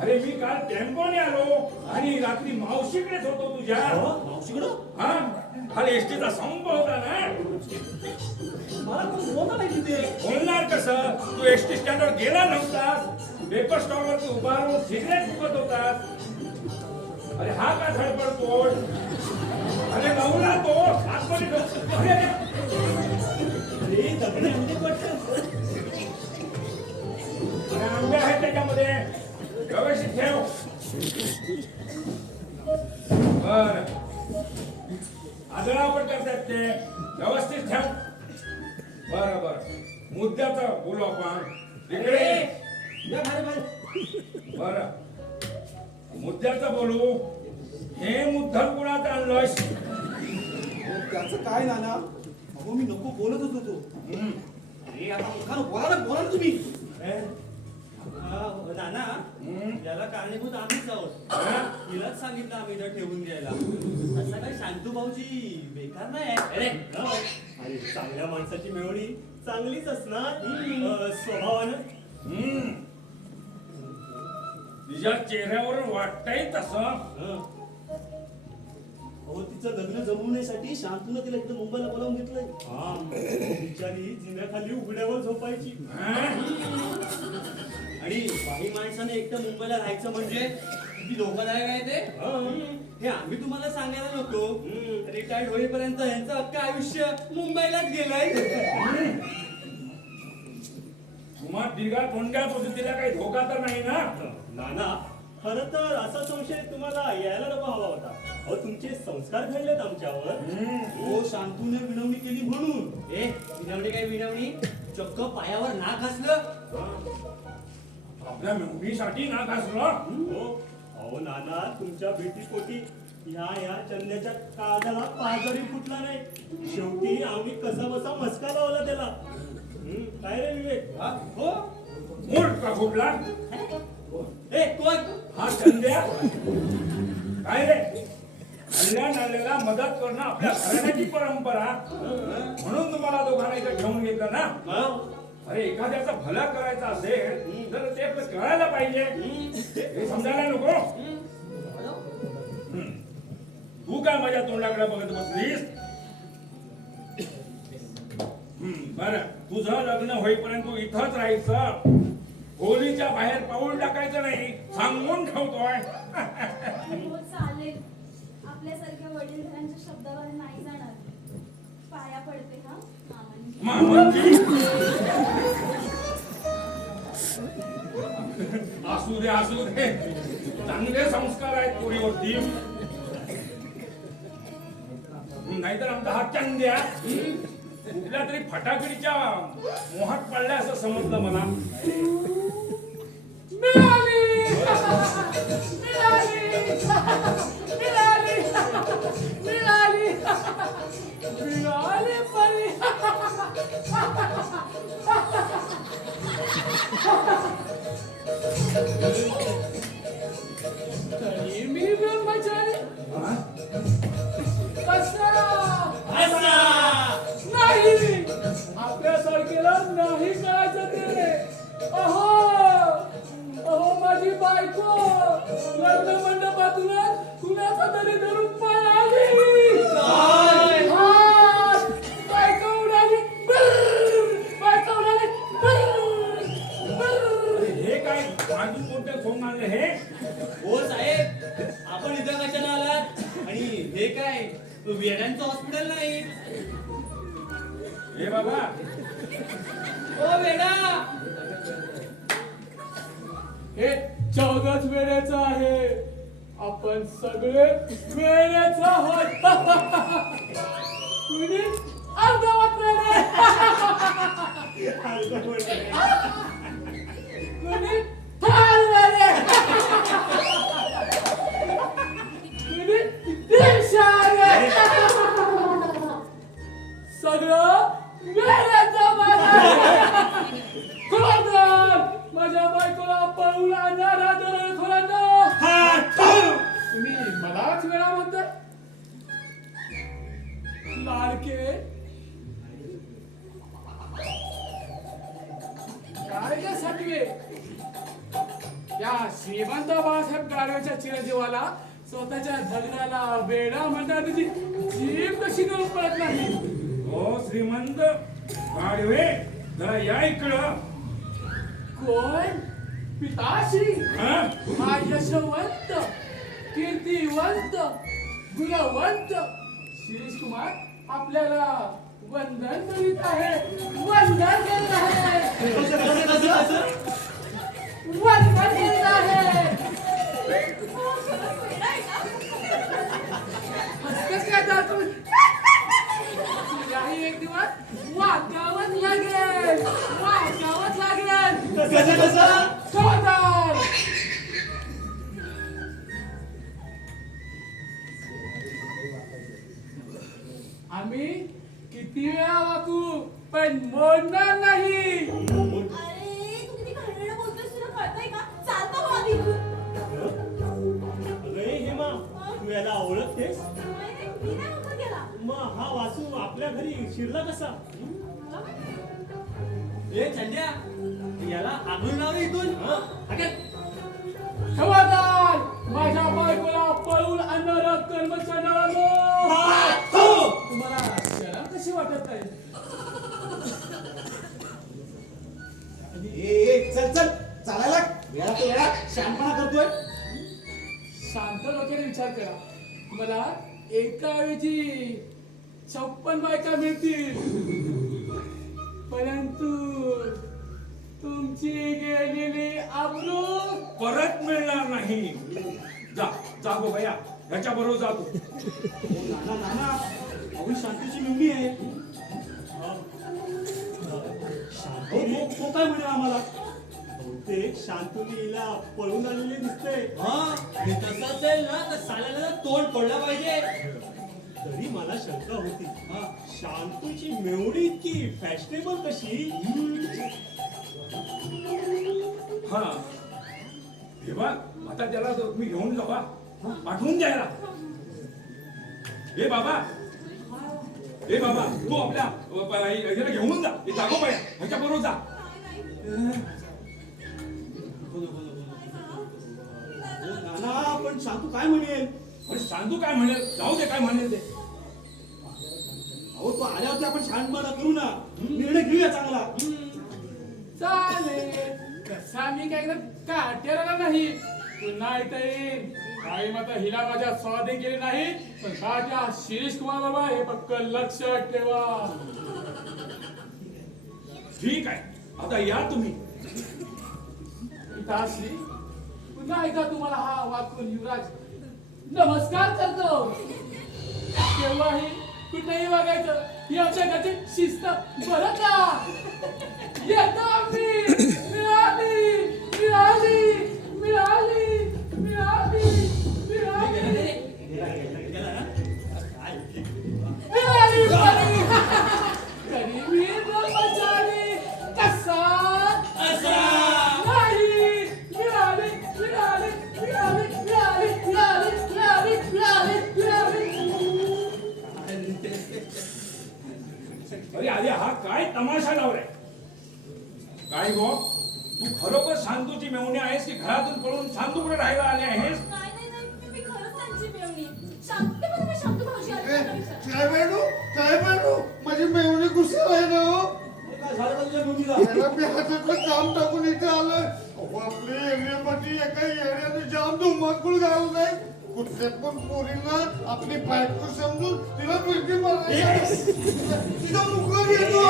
अरे मी काल टेम्पोने आलो आणि रात्री मावशीकडेच होतो तुझ्या. मावशीकडं? हा काल एसटीचा संप होता ना. मला कोण बोलता नाही तिथे. बोलणार कसं? तू एसटी स्टँड वर गेला नव्हतास. पेपर स्टॉल वरती उभा राहून सिगरेट फुकत होतास. अरे हा का धडपडतोय? अरे नवला तो आतमध्ये ढोक- अरे अरे दगडे म्हणजे वाटतं. अरे आंबे आहेत त्याच्यामध्ये व्यवस्थित ठेव. बर आदळापड करतात ते व्यवस्थित ठेव. बर बर मुद्द्याचं बोलू आपण इकडे. या बाहेर बाहेर. बर मुद्द्याचं बोलू. हे मुद्दल कुणाचं आणलोयस? त्याचं काय नाना? अहो मी नको बोलतच होतो. अरे आता मुखानं बोला ना तुम्ही. नाना याला कारणीभूत आम्हीच आहोत. तिलाच सांगितलं आम्ही इथं ठेवून घ्यायला. असं काय शांतू भाऊजी बेकार नाही. अरे चांगल्या माणसाची मेवणी चांगलीच असणार स्वभावानं. तिच्या चेहऱ्यावर वाटतंय तसं. अहो तिचं लग्न जमवण्यासाठी शांतूनं तिला इथं मुंबईला बोलावून घेतलंय. हा बिचारी जिन्याखाली उघड्यावर झोपायची. आणि काही माणसाने एकटं मुंबईला राहायचं म्हणजे किती धोकादायक आहे ते. हे आम्ही तुम्हाला सांगायला नको. रिटायर्ड होईपर्यंत यांचं अख्खं आयुष्य मुंबईलाच गेलंय. तुम्हा तिघा तोंड्या पद्धतीला काही धोका तर नाही ना? नाना खरं तर असा संशय तुम्हाला यायला नको हवा होता. अहो तुमचे संस्कार घडलेत आमच्यावर. हो शांतूने विनवणी केली म्हणून. विनवणी काय विनवणी? चक्क पायावर नाक असलं. आपल्या मेहुणीसाठी ना घासलं. हो अहो नाना तुमच्या भीतीपोटी या चंद्याच्या काळजाला पाजरी फुटला नाही. शेवटी आम्ही कसा बसा मस्का लावला त्याला. काय रे विवेक? हो मूर्ख फुटला. कोण? हा चंद्या. काय रे कल्याण आलेला मदत करणं आपल्या घराण्याची परंपरा. म्हणून तुम्हाला दोघांना इथं ठेवून घेतलं ना. अरे एखाद्याचं भलं करायचं असेल तर ते आपलं कळायला पाहिजे. हे समजायला नको. नुसता माझ्या तोंडाकडे बघत बसलीस. बरं, तुझं लग्न होईपर्यंत तू इथंच राहायचं. खोलीच्या बाहेर पाऊल टाकायचं नाही, सांगून ठेवतोय. हो चालेल. आपल्यासारख्या वडीलधाऱ्यांच्या शब्दावर नाही जाणार. पाया पडते हा मामांनी. असू दे असू दे, चांगले संस्कार आहेत पोरीवरती. नाहीतर आमचा हात द्या कुठल्या तरी फटाकडीच्या मोहात पडल्या असं समजलं मला. मिळाली मिळाली मिळाली मिळाली मिळाली परी. तरी मी ब्रह्मचारी कसा नाही, आपल्यासारखेला नाही करायचं ते. अहो अहो माझी बायको लग्न मंडपातूनच कुणाचा तरी धरून पळाली. हा, बायको उडाली, बायको उडाली. हे काय अजून कोणते फोन आले हे? हो साहेब, आपण इथं कशाला आलात? आणि हे काय वेड्यांचं हॉस्पिटल नाही. हे बाबा, ओ वेडा, हे जगच वेळेचं आहे. आपण सगळे वेळेचं आहोत. कुणी अर्धवट वेळे, कुणी ठार वेळे, कुणी दिशार वेळे. सगळं वेळेचं मला. खबरदार, माझ्या बायकोला पळून आणणारा दरोडेखोरांनो. तुम्ही मलाच वेळा म्हणता? लाडके, काय ग सटवे, या श्रीमंत बाळासाहेब गाडवेच्या चिरंजीवाला स्वतःच्या धगराला वेडा म्हणतात, तुझी जीभ कशी करून पडत नाही? हो श्रीमंत गाडवे, जरा या इकडं. कोण? पिताश्री हा? हा यशवंत, कीर्तिवंत, गुणवंत शिरीष कुमार आपल्याला वंदन करीत आहे. वंदन करीत आहे. वंदन करीत आहे. हसकच काय तर तुम्ही? तुझ्याही एक दिवस वाकावंच लागेल. वाकावंच लागेल. खबरदार. आम्ही किती वेळा वाकू पण मोडणार नाही. अरे तू किती घाणेरडं बोलतोयस, तुला कळतंय का? चालतं हो आधी इथून. अरे हेमा, तू याला ओळखतेस? नाही रे, मी नाही ओळखत गेला. मग हा वासू आपल्या घरी शिरला कसा? मला माहिती. ए चंद्या, याला आगळून लाव रे इथून. खबरदार, माझ्या बायकोला पळून आणणारा कर्मचाऱ्यांनो. तुम्हाला शरम कशी वाटत नाही? चल चल चालायला वेळा तो वेळा शहाणपणा करतोय. शांत डोक्याने विचार करा. मला एका ऐवजी 56 बायका मिळतील, परंतु तुमची गेलेली आबरू परत मिळणार नाही. जा जा गो बया, ह्याच्या बरोबर जा तू. नाना नाना, अहो शांतीची मुंगी आहे. तो काय म्हणेल आम्हाला? बहुतेक शांतुलीला पळून आलेले दिसते. हा, आणि तसं असेल ना तर साल्याला तोंड पडलं पाहिजे. तरी मला शंका होती, हा, शांतूची मेवणी इतकी फॅशनेबल कशी? हा, हे बघ, आता त्याला मी घेऊन जावा, पाठवून द्यायला. हे बाबा, हे बाबा, तू आपल्या ह्याला घेऊन जा. हे जागो पाया, ह्याच्या बरोबर जा. नाना पण शांतू काय म्हणेल? पण सांगू काय म्हणेल जाऊ दे काय म्हणेल ते. अहो तू आल्यावरती आपण शांतपणा करू ना, निर्णय घेऊया चांगला. चालेल तसा मी काय काटेला नाही पुन्हा इथे येईन. काही मात्र हिला माझ्या स्वाधीन केले नाही पण राजा शिरीष कुमार बाबा हे पक्क लक्षात ठेवा. ठीक आहे आता या तुम्ही. पिताश्री पुन्हा एकदा तुम्हाला हा वाकून युवराज नमस्कार करतो. केव्हाही कुठेही वागायचं ही आमच्या घरची शिस्त बरं का. येतो आम्ही. मिळाली मिळाली मिळाली मिळाली मिळाली मिळाली मिळाली. गरीबी ब्रह्मचारी कसा असा नाही. मिळाली मिळाली मिळाली मिळाली मिळाली मिळाली मिळाली मिळाली. अरे आधी हा काय तमाशा लावलाय. काय गो तू खरोखर शांतूची मेवणी आहेस की घरातून पळून शांतूकडे राहायला आले आहेस. नाही मी खरंच त्यांची मेवणी. शांत शांत भाऊजी आली. काय बायडू माझी मेवणी कुशाल आहे ना हो. काय झालं का तुझ्या मुलीला? याला मी हातातलं काम टाकून इथे आलोय. अहो, आपल्या एरियामध्ये एका एरियाने जाम धुमाकूळ घाललाय. कुठल्या पण पोरीला आपली बायको समजून तिला मिरची मारायची. तिचा मुखर येतो.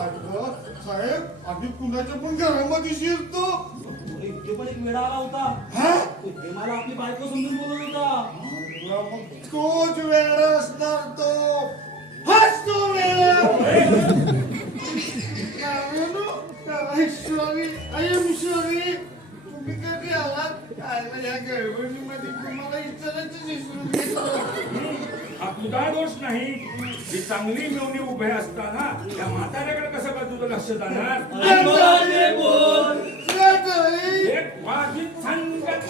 अरे साहेब आधी कुणाच्या पण घरामध्ये शिरतो. अरे, इथे पण एक वेळा आला होता. हा? तो हेमाला आपली बायको समजून बोलत होता. मग तोच वेळ असणार तो. हाच तो वेळ. ईश्वरी आय एम सॉरी. तुम्ही कधी आलात काय या गडबडीमध्ये तुम्हाला इतरांचं दिसून घेतलं. हा तुझा दोष नाही. ही चांगली मेवणी उभे असताना या म्हाताऱ्याकडे कसं काय तुझं लक्ष जाणार. बोलाचे बोल काय एक वाघीत सांगत